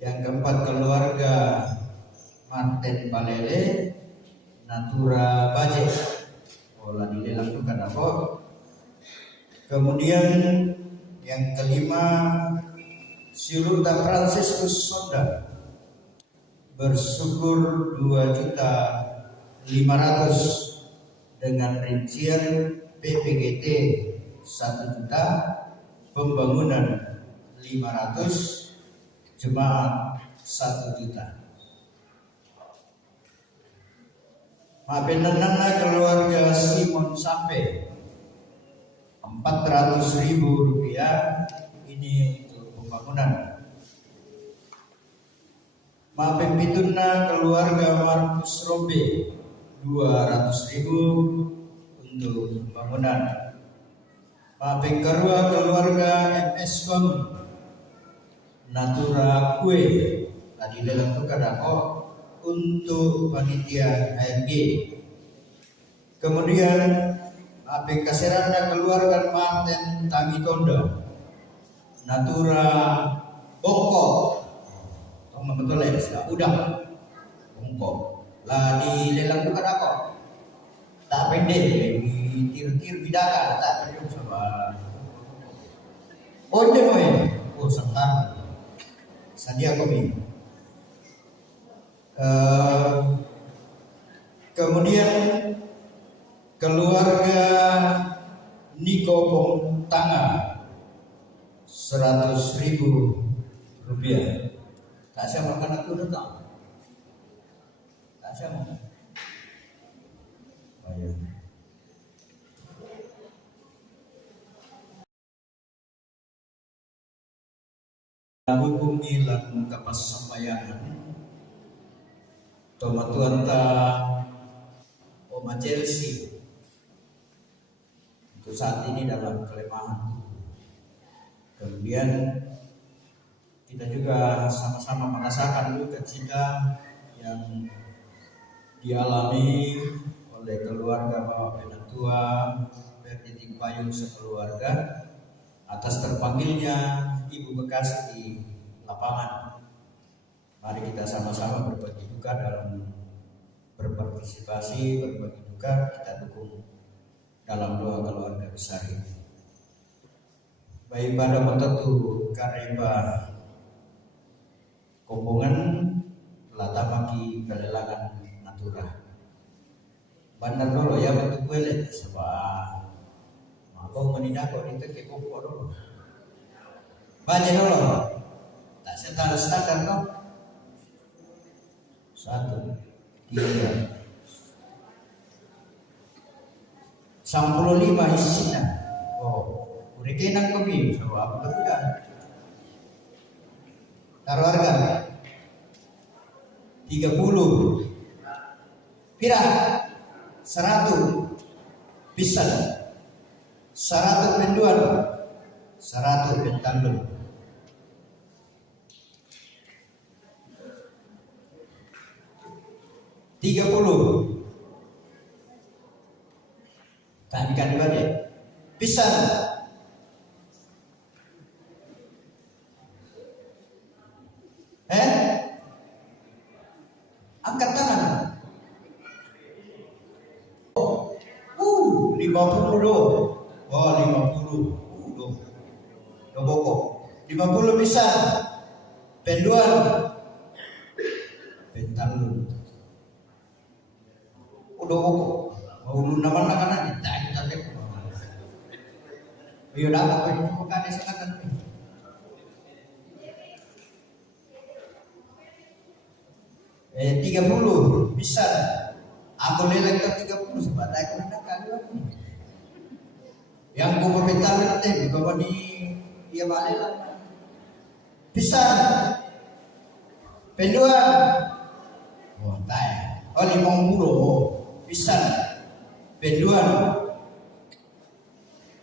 Yang keempat keluarga Martin Palele Natura Baje olah dilelang itu kan apa. Kemudian yang kelima Siruta Franciscus Sonda bersyukur 2.500.000 dengan rincian PPGT 1 juta, pembangunan 500, jemaat 1 juta. Maafin nana keluarga Simon sampai 400.000 rupiah ini untuk pembangunan. Maafin pituna keluarga Markus Robe 200.000 untuk pembangunan. Maafin kedua keluarga MS Bangun Natura Kue tadi dalam tukadako untuk panitia HRG. Kemudian maafin kaserana keluarga Martin Tangitondo Natura Bongko tong betul ya sudah udang Bongko lah di lelang tukadako tak pendek tir-tir bidara tak pendek coba oh deh oh sebentar Sandia Komi. Kemudian keluarga Niko Pongtanga 100.000 rupiah. Tak siapa makan aku datang. Tak siapa. Ayo. Hubungi lan kapas sambayangan tomatuanta Oma Chelsea untuk saat ini dalam kelemahan. Kemudian kita juga sama-sama merasakan duka cita yang dialami oleh keluarga Bapak Penatua Berditing Payung sekeluarga atas terpanggilnya Ibu Bekasi di lapangan. Mari kita sama-sama berbagi duka dalam berpartisipasi, berbagi duka, kita dukung dalam doa keluarga besar ini. Baik pada metetu kareba kompongan latamaki kelelangan natura. Bandar dulu ya bentuk kuelet sebab mabok menindako di teke kumpul dulu. Banyak dulu, tak setara standar kok. 1, 3, 95 isinya. Oh, kurikenang kami, so aku tidak. Taruh harga 30. Pira 100 bisa 100 penjual 100 pentandul. Tak ikan balik pisang angkat tangan 50 do. Oh 50 do boko 50 pisang penduan pentalun udah boko ulu nama nak kita tengok. Ayo dah apa ini bukan disangkan. 30 bisa. Aku lelek ke 30 sebab aku nak kali. Yang ku berbentar nanti juga di dia balik lah. Bisa. Penduan. Oh tak. Oh 50 bisa. Penduan.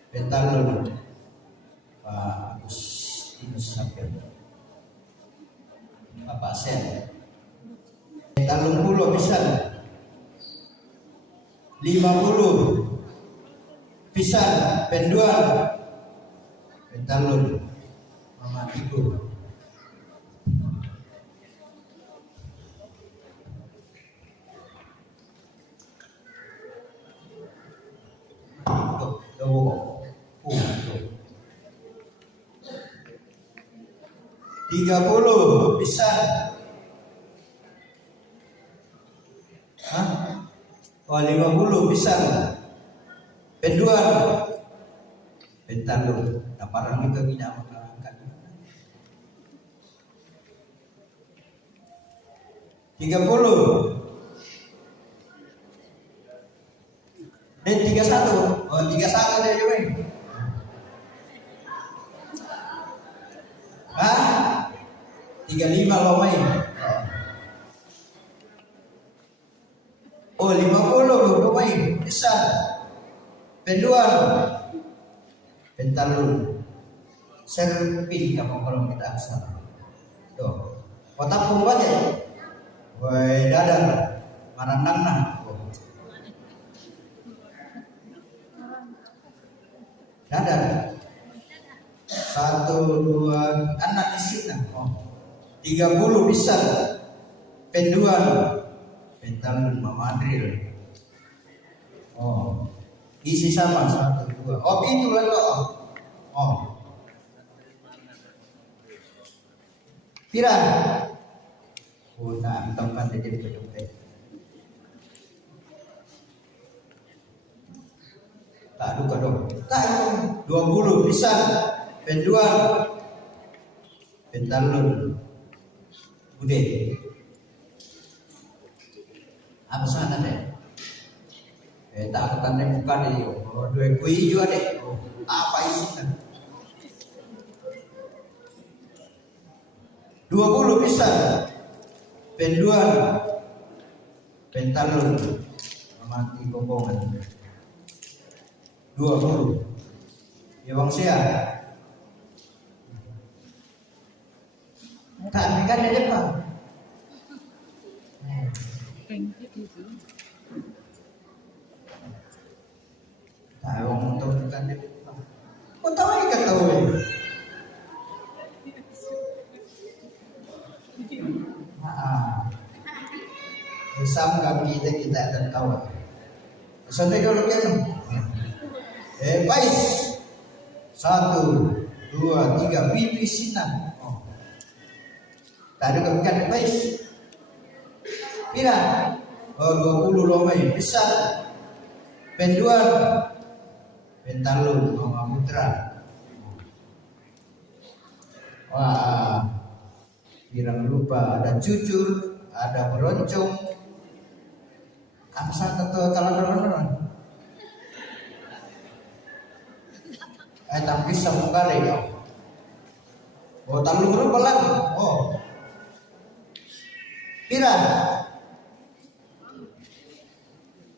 Pentalun. Pak Agustinus sampai. Bapak Sen. Pentalun pulau bisa. 50 pisang penduan pentalun mama ibu tiga 30 pisang. Oh 50 pisang penduan pentalun taparan kita tidak makan 30 dan 31 oh 31 deh juga 35 lo main oh 50 lo main bisa penduan pentalun serpin kamu kalau kita asal tuh kotak pun banyak woi dadar marandang nah dadar 1 2 anak di sini 30 bisa penduan pentalun mamadril oh isi sama 1 2 oh itu lah oh Pira? Oh, tak tahukan dia di dompet. Tak duka dong. Tak 20 pisan. Penduan. Pentalun. Bude. Apa sana deh? Tak ketanda buka deh. Oh, dua kui juga deh. Oh, apa isinya? 20 pisan. Penduan. Pentalun. Mati bombongan. 20. Ya bang sia. Tak ambilkan dia depan. Tak orang tahu bukan dia depan. Kau tahu ikan tahu. Sam kaki kita akan tahu. Sampai kalau kan. Pais. 1, 2, 3 pipi sinan. Oh. Tak ada kebukan pais. Pira? Oh 20 lomai besar. Penduan. Pentalun sama putra. Wah. Pirang lupa ada jujur, ada meroncong. Apa kata kalau tapi sama kali ya. Oh, talung pelan. Oh. Pira?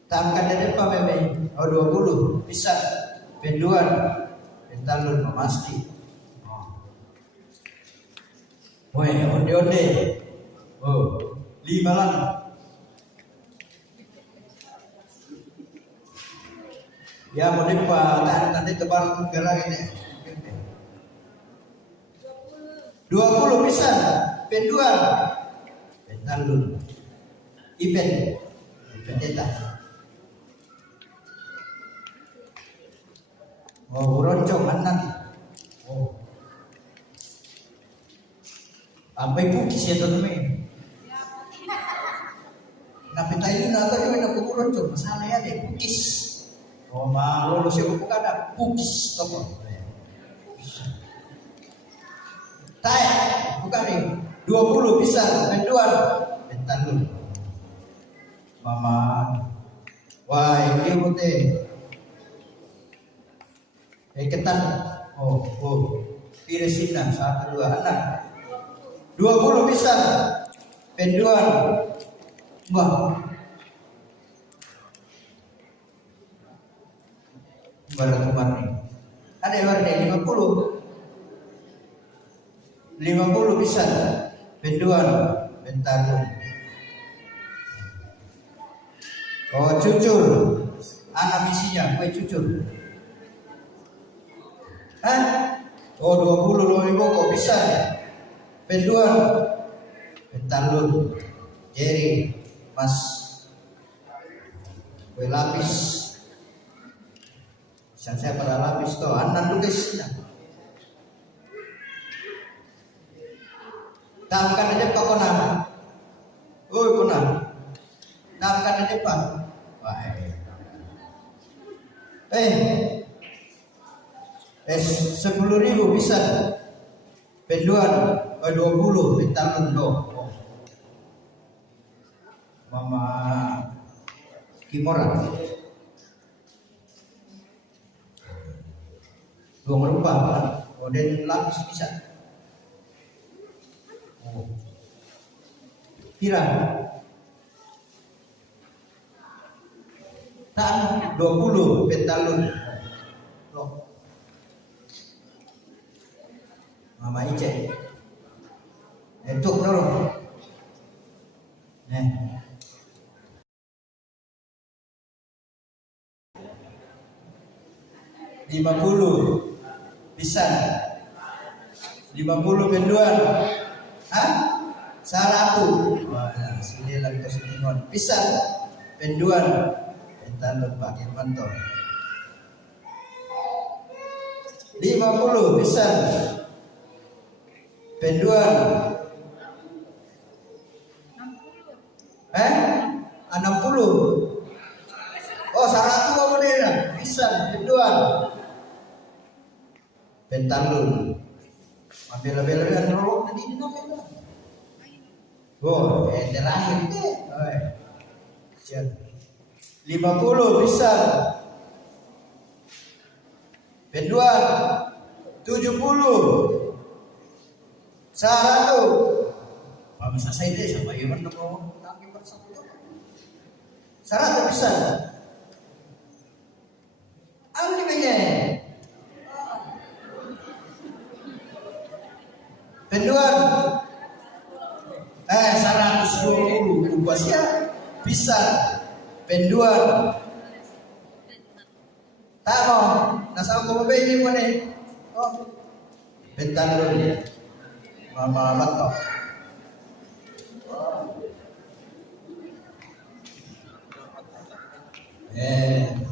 Tamkan dari apa memang? Oh 20. Bisa. Penduan. Pentalun memasti. Oh. Woi, onde. Oh, 5 lang. Ya mau depa tadi tebar tunggal ini. 20 pisan. Penduan. Pentalun. Ipen. Pendeta. Oh, roncong anak. Oh. Sampai pukis ya teman-teman. Nabi tayo na tayo may nakukuroncong. Masalah ya deh pukis. Oh, malu siya ko kada pukis to ko. Tay, bukan nih. 20 bisa penduan pentalun. Mama. Wah, ini putih. Ketan. Oh. Piresina 1, 2 anak. 20 bisa penduan. Wah. Barat nih. Ada yang warna 50 bisa penduan pentalun. Oh cucur anak misinya kue cucur. Oh 20 loibo kok bisa penduan pentalun. Jerry mas kue lapis. Saya pada lapis to, anak tulisnya. Tamkan aja kau kona. Oh kona. Tamkan aja pak. Baik. 10.000 bisa. Penduan 20 pentalun do. Mama Kimora. 2 merubah, dan lapis bisa. Oh. Pira? Tak 20 pentalun. Loh. Mama Ice. Itu dorong. 50 pisan 50 penduan 100 wah sini lagi kesentingan pisan penduan pentalun Pak Irmanto 50 pisan penduan Oh, saratu apa dia? Pisan, penduan. Pentalun. Ambil-ambil rolok tadi namanya. Oh, terakhir deh. Siap. 50 pisan. Penduan 70. 100. Pak masa saya deh sama Iwan mau tangki bersatu. 100 pisan. Ambil aja. Penduan 120 kuasnya bisa penduan tak mau nasa ko ba ini mo ni bentar dulu mama mato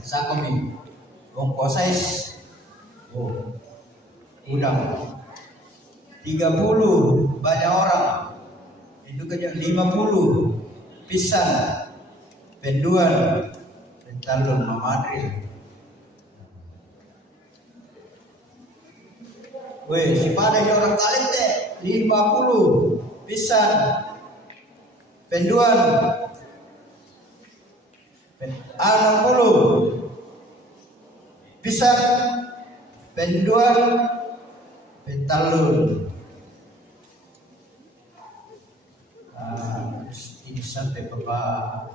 sa kami kung posais udang 30 banyak orang itu kerja 50 pisang penduan pentalun mamadri. Weh si pada orang kalit deh 50 pisang penduan 60 pisang penduan pentalun. Ini sampai bapak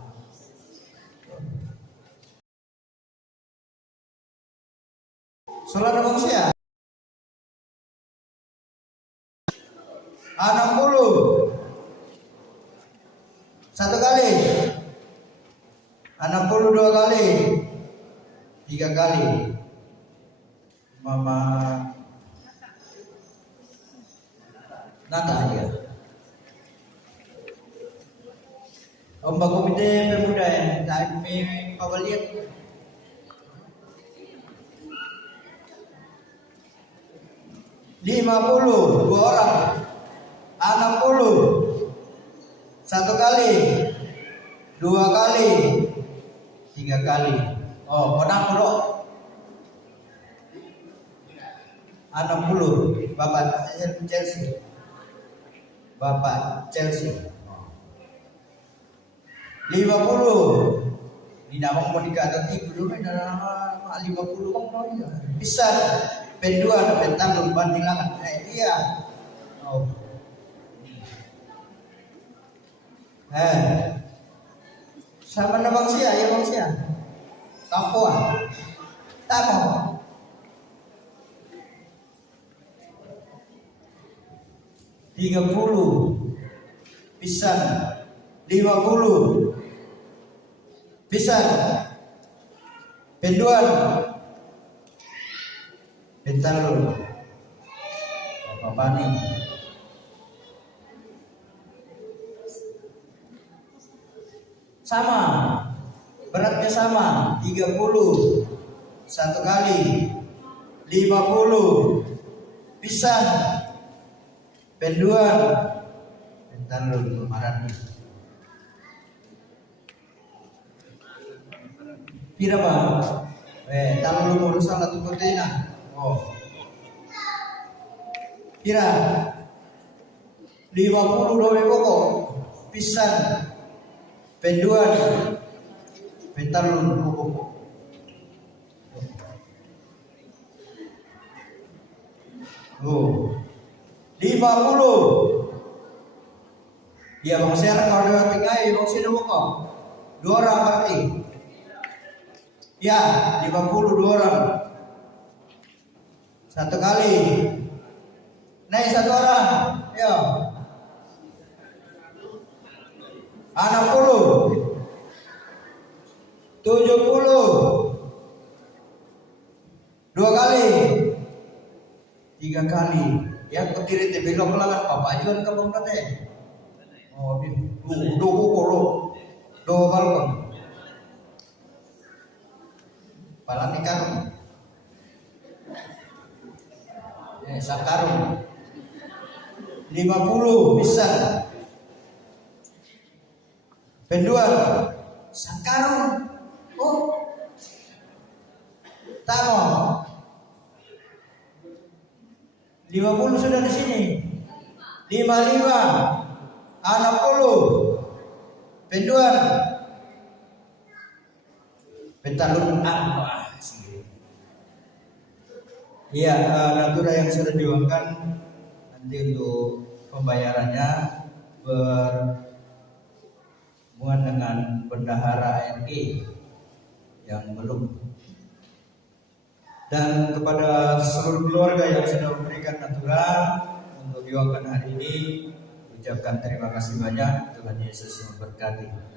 Saudara manusia 60 satu kali 62 kali 3 kali mama nata dia Ombak komite pemuda yang kami pawalian 50 2 orang 60 1 kali 2 kali 3 kali konang bro 60 Bapak Chelsea Bapak Chelsea 50 di namang mau dikatakan dulu nama 50 bang bisa penduan pentalun bandilangan iya sama na bang siya kapuan tama 30 pisang 50 pisang penduan pentalun apa nih sama beratnya sama 30 1 kali 50 pisang penduan pentalun kemarin pira ba talon lu urusan la tukotina pira 52 pokok pisang penduan pentalun pokok 50 ya bang saya kalau ada pikai bang sini pokok 2 orang berarti ya 52 orang 1 kali naik 1 orang ya 60 70 2 kali 3 kali yang kediri belok lalat bapak juga ke bang tadi do balkon palani karung sakarung 50 bisa penduan 1 Sekarang, tamo 50 sudah di sini. 55, 60, penduan, pentalun Iya, natura yang sudah diuangkan nanti untuk pembayarannya berhubungan dengan bendahara ANG yang belum. Dan kepada seluruh keluarga yang sudah memberikan natura untuk diwakilkan hari ini, ucapkan terima kasih banyak. Tuhan Yesus memberkati.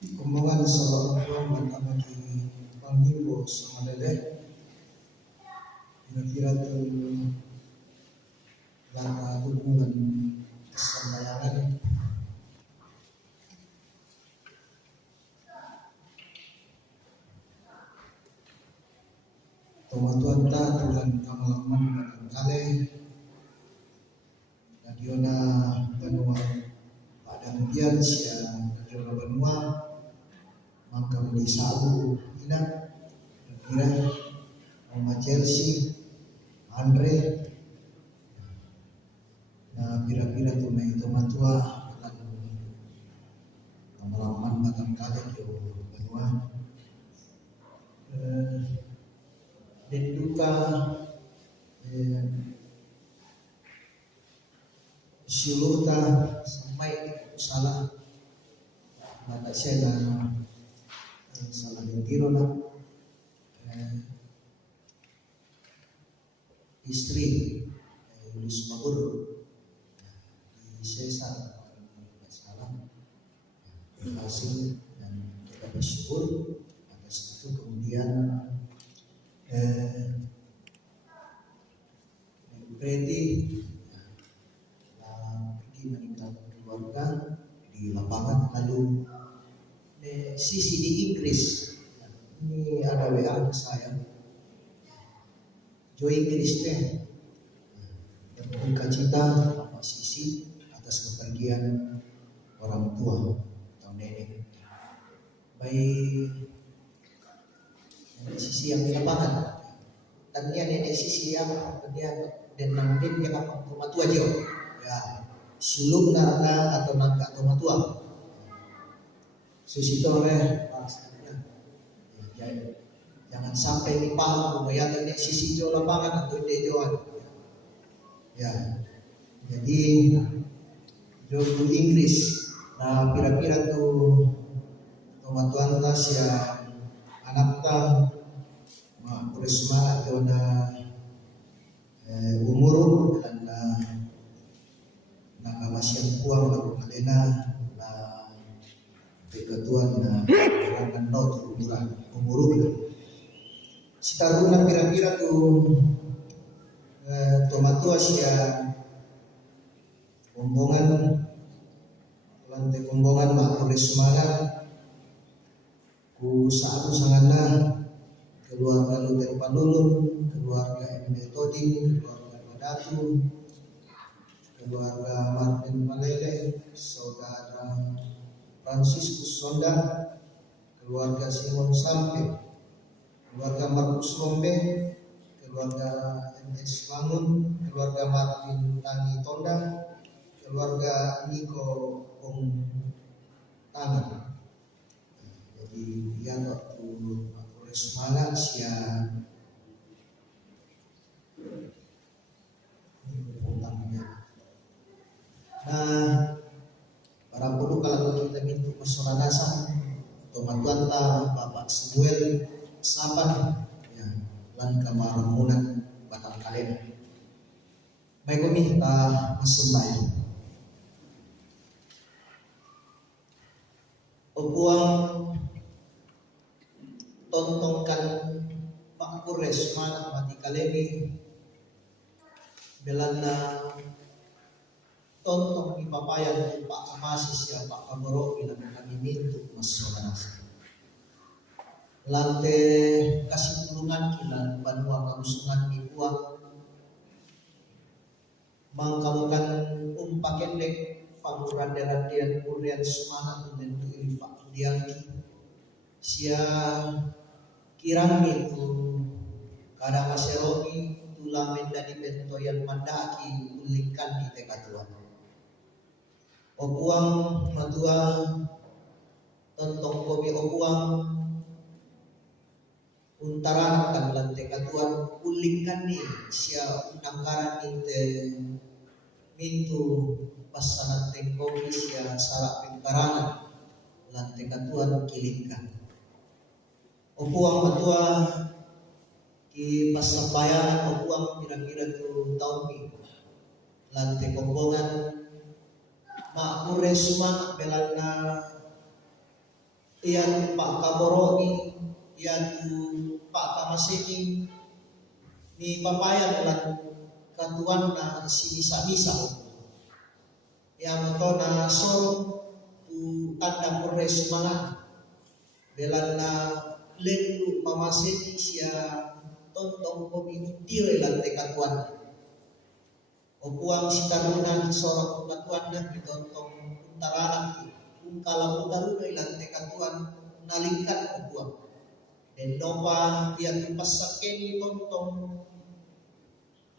Kumbangan salah Tuhan pertama di Pangimbo sama Dede. Kira-kira tu langkah hubungan kesenangan. Tuhan ta tulang pengalaman kali. Nadiona Benua Padang Bian sia Nadiona Benua. Maka Saul Ina kira Mama Chelsea Andre nah kira-kira tuh na itu matua pengalaman batang kali yo benua dan duka siluta sampai salah mata saya salah tiro na istri Yunus Magur di Sesa salah berhasil dan kita bersyukur atas itu. Kemudian Preti pergi meninggalkan keluarga di lapangan. Lalu sisi di Inggris ini ada WA saya Joy Kristen berduka cita sama sisi atas kepergian orang tua atau nenek. Baik sisi yang di lapangan tadinya nenek sisi yang kemudian dan nanti yang apa rumah tua jo ya sulung narana atau nangka rumah tua sisi itu oleh jangan sampai dipaham bahwa ini sisi jo lapangan atau ide joan ya. Jadi jo Inggris nah kira-kira tuh tuan tas ya anak ta kurus semangat tuh na umur dan na kamasian puang lalu malena na ketuan na kerangan not umur sekarang kira-kira tuh tomatua sia kombongan lantai kombongan mak kurus semangat ku satu sangatna keluarga Luther Panulun, keluarga Emil Toding, keluarga Badatu, keluarga Martin Malele, saudara Franciscus Sonda, keluarga Simon Sampe, keluarga Markus Lombe, keluarga MS Bangun, keluarga Martin Tangi Tonda, keluarga Niko Ong Tangan. Jadi dia waktu semangat siang nah para guru kalau kita minta persoalan dasar teman-teman Bapak Samuel Saban ya lan kamaramunan batang kalian baik kami kita sembahyang. Opuang tontongkan Pak Kures mana mati kalemi belanda tontong ipapayan Pak Kamasis ya Pak Kaboro bilang kami mintu masyarakat lante kasih tulungan kilan banua karusungan ibuang mangkamukan pakendek panguran deran kurian semangat dan tuh Pak Diaki sia kirami tu kada maseroni tulamen dari pentoyan mandaki ulikan di tekatuan opuang matua tontong kopi opuang untaran kan lan tekatuan ulikan ni sia unangkaran ni te mintu pasangan tengkopi sia sarak pengkarangan lan tekatuan kilingkan opuang matua ki pasabayan opuang kira-kira tu tahun ni lantai kombongan makure suma belana iyan Pak Kaboroni iyan tu Pak Kamasini ni papayan lan katuan na sinisa-nisa yang to na soro tu tanda kure suma belana lendu pamasini sia tontong kopi tire lan tekatuan opuang sitaruna sorong katuan na tontong untaranan ungkala utaruna ilan tekatuan nalingkan opuang dan dopa tiang pasakeni tontong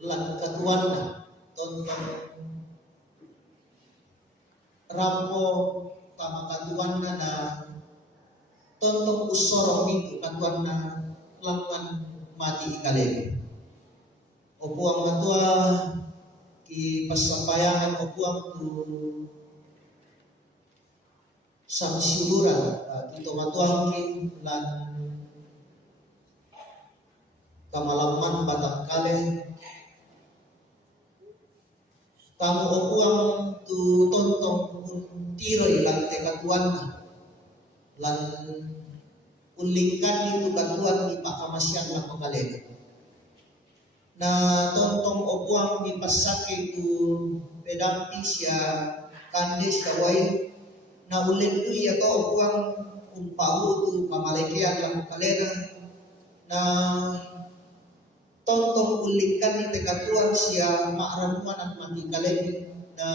lan katuan na tontong rampo kama katuan na tontong usorong itu katuan na lakukan mati ikalemi opuang matua ki pasampayangan opuang tu sang siluran kita matuang ki lan kamalaman batang kale kamu opuang tu tontong tiro ilang tekatuan lan ulingkan itu katuan di Pak Kamasyan lang pagkalega na tontong opuang di pasak itu pedampi siya kandes kaway na ulin tu iya ka opuang umpau tu pamalekian lang pagkalega na tontong ulingkan di tekatuan siya maaramuan at magikalega na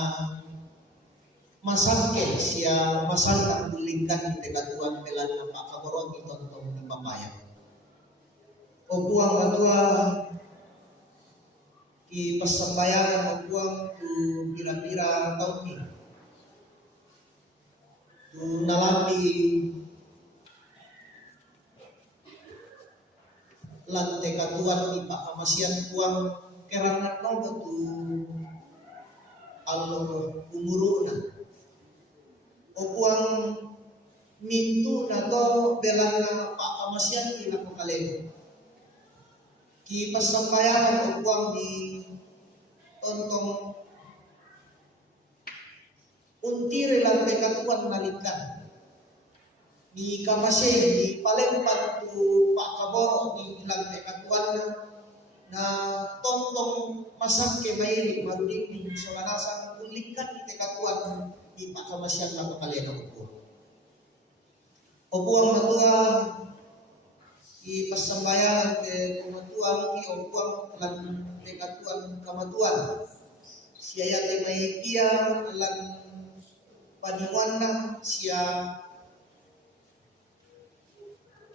masangke siya masangkang ulingkan di tekatuan pelan na Pak Kaborong tontong di papayan opuang matua ki pasambayangan opuang tu kira-kira tahun ni tu nalambi lan tekatuan di Pak Kamasyan puang kerangan nong tu alur umuruna opuang mintu nato belana Pak Kamasyan di nakokalego ki pasampayan opuang di tontong untire lan tekatuan nalikan di Kamasyan di Palembang tu Pak Kaboro di lan tekatuan na tontong masangke mairi maruding di solanasang ulikan di tekatuan di Pak Kamasyan lang kalena opuang matua i pasambayan ke kumatuan ki opuang lan tekatuan kamatuan siya te may iya lan paniwana siya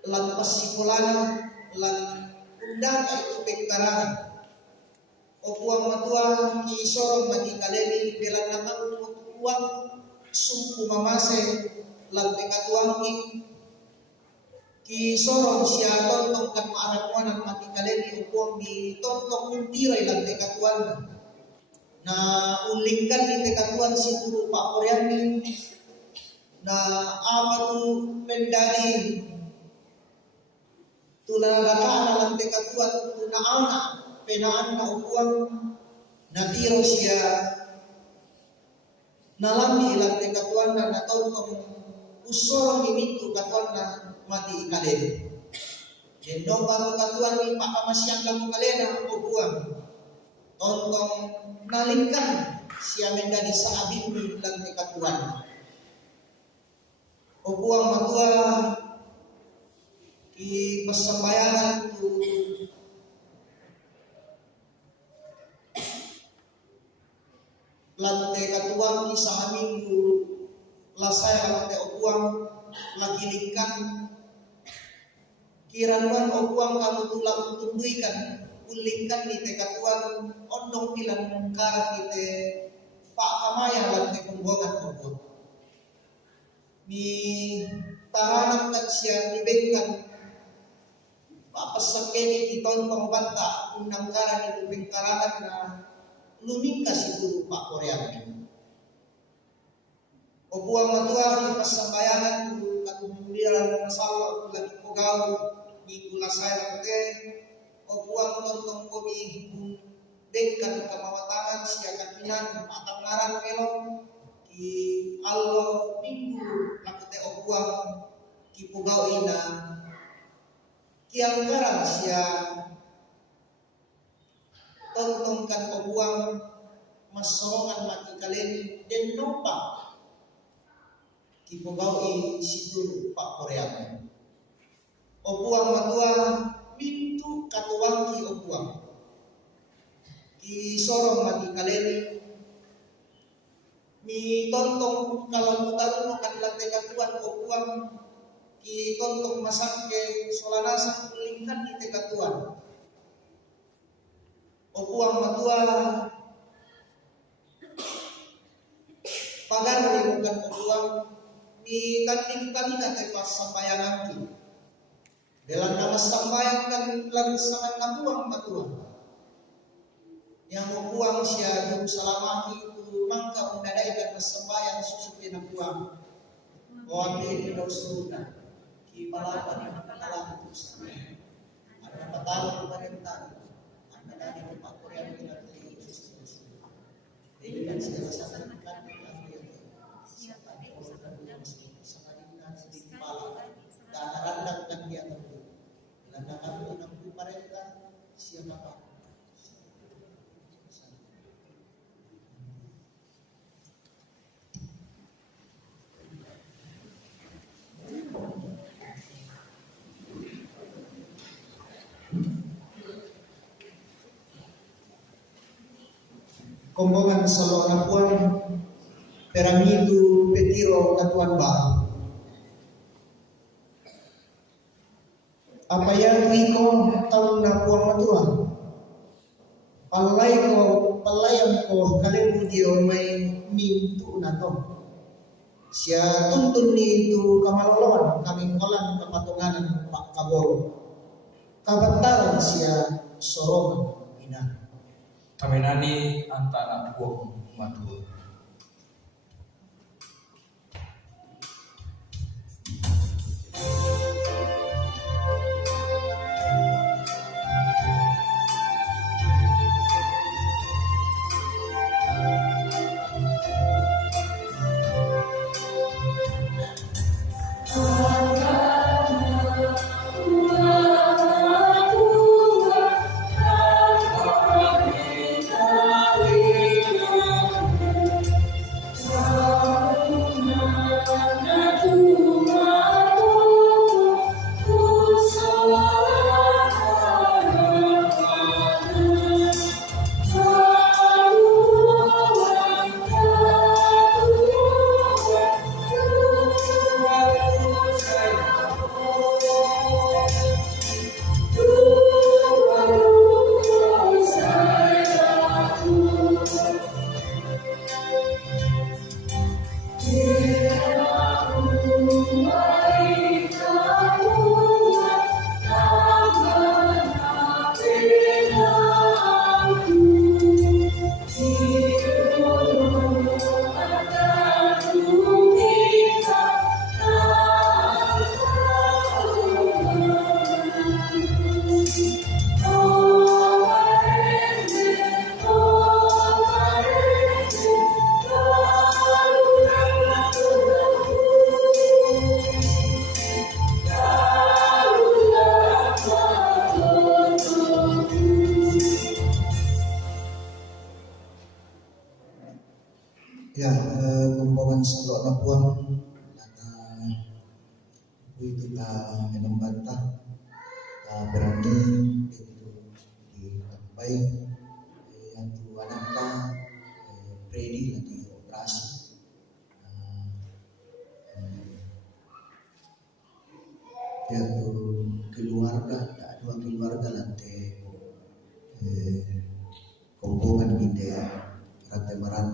lan pasikulana lan undang itu pengkarangan opuang matua ki sorong mati kalemi belang nakang uang sumpu mamase lan tekatuan ki sorong siya tontong kan maaramuan at mati kalemi opuang di tontong untiray lan tekatuan na ulingkan di tekatuan si Guru Pak Koryani na amatu mendali tulalakaan lang tekatuan tunaana penaan na upuang natiro siya nalambi ilang tekatuan na natontong usorong imitu katuan na mati ikalena. Dendo baru katuan ni Pak Kamasyang lagu kalena o buang. Tontong nalingkan siya mendadi sa abin ni lang katuan. O buang matua i pasambayanan tu lante katuan kisah amin tu lasay lante o buang lagilingkan kiranuan o buang kamu tulang tunduikan ulingkan di te katuan ondong pilang karat di te Pak Kamaya lante pembuangan o buang. Ni tahanan kan siya nibengkan papasakeni iton pambanta unang karan itu bengkarangan na lumingkas itu Pak Korean. O buang matua ni pasambayangan tu katumuliran masalah lagi pogau di gula saya te o buang tontong komi bengkan kamawatangan siya kakinan patang ngaran melong ki allo minggu lakute o buang ki pogau ina kiang karan siya tontongkan o buang masorongan mati kalen den nopa ki pogau situ Pak Korea. O buang matua mintu katuang ki o buang ki sorong mati kalen mi tontong kalau mutaruno kan lantai katuan o buang ki tontong masake solanasan lingkan di tekatuan o buang matua pagar ni bukan o buang ni tanding kanina te pas sambayangan ki dalam nama sambayang kan langsangan na buang matua yang o buang siya yung salamaki itu mangka undadaikan na sambayang susupi na buang o ambil daw suruna ki palawan patalan terus ada patalan pemerintah ada dari Pak Korea dengan Yesus Kristus ini kan segala sesuatu kan siapa di orang miskin samaringan di pala dan rendahkan dia tentu rendahkan dengan pemerintah siapa Pak Kombongan salo rapuan peramitu petiro katuan ba. Apa yang wiko tahun napuang matua. Palayan ko kalimu dio may mintu nato. Siya tuntun ni itu kamaloloan kaming kolan kapatunganan Pak Kaboro. Kabantaran siya sorongan ina. Kamenani antara buang matua. Ya, kumpulan salok na puang nata itu ta menembantah ta berani itu ditampai yang tu anak ta ready lagi operasi. Ya tu keluarga, tak dua keluarga lantai kumpulan kita rantai maran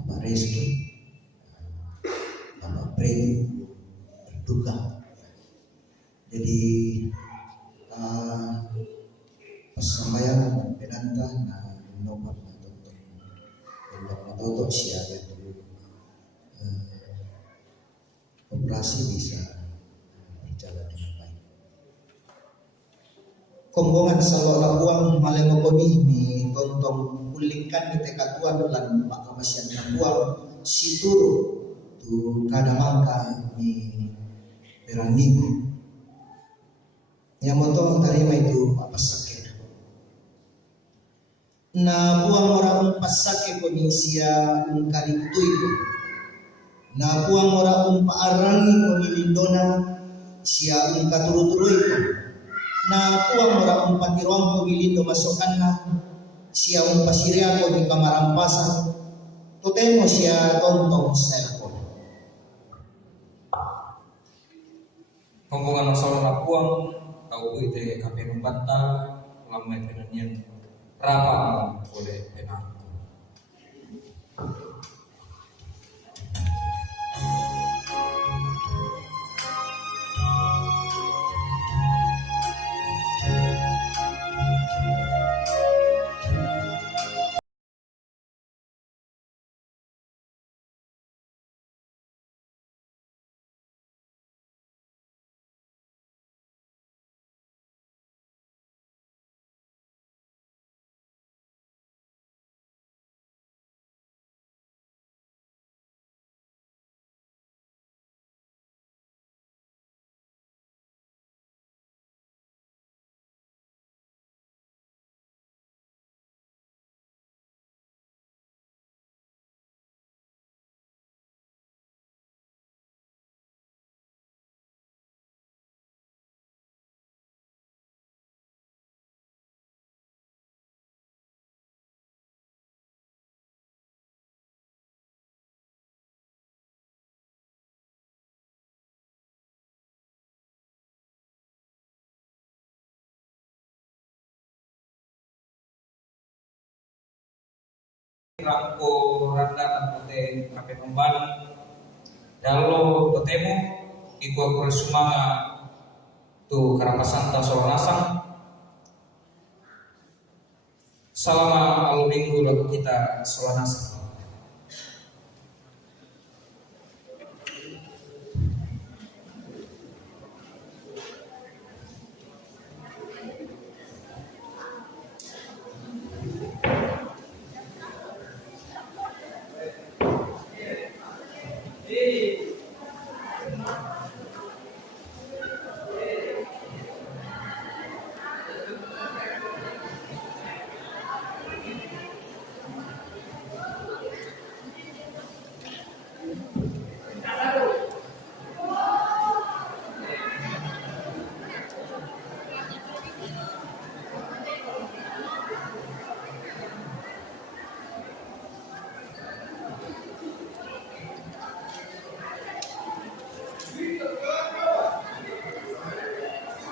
Bapak Reski, Bapak Predi berduka. Jadi persembayangan penanta na nomor untuk siapa itu operasi bisa berjalan dengan baik. Kombongan salok labuang malemokoni ni tontong ulingkan di tekatuan lan pakamasian labuang situru tu kadamangka ni berani. Yang motong tarima itu papasake. Na buang orang pasake komisia ungkari itu. Na buang orang paarangi komilindona sia ungkaturu-turu itu. Na buang orang patiruang komilindo masukan na sia umpasiria ko di kamarampasan. Tutemo sia tontong saya ko. Pembuangan masalah lapuang tahu itu kape membantah lama penanian rapa oleh penang. Rangko randa pute kape membani dalo bertemu ikut bersumanga tu karapasanta soranasang selama aluminggu lalu kita soranasang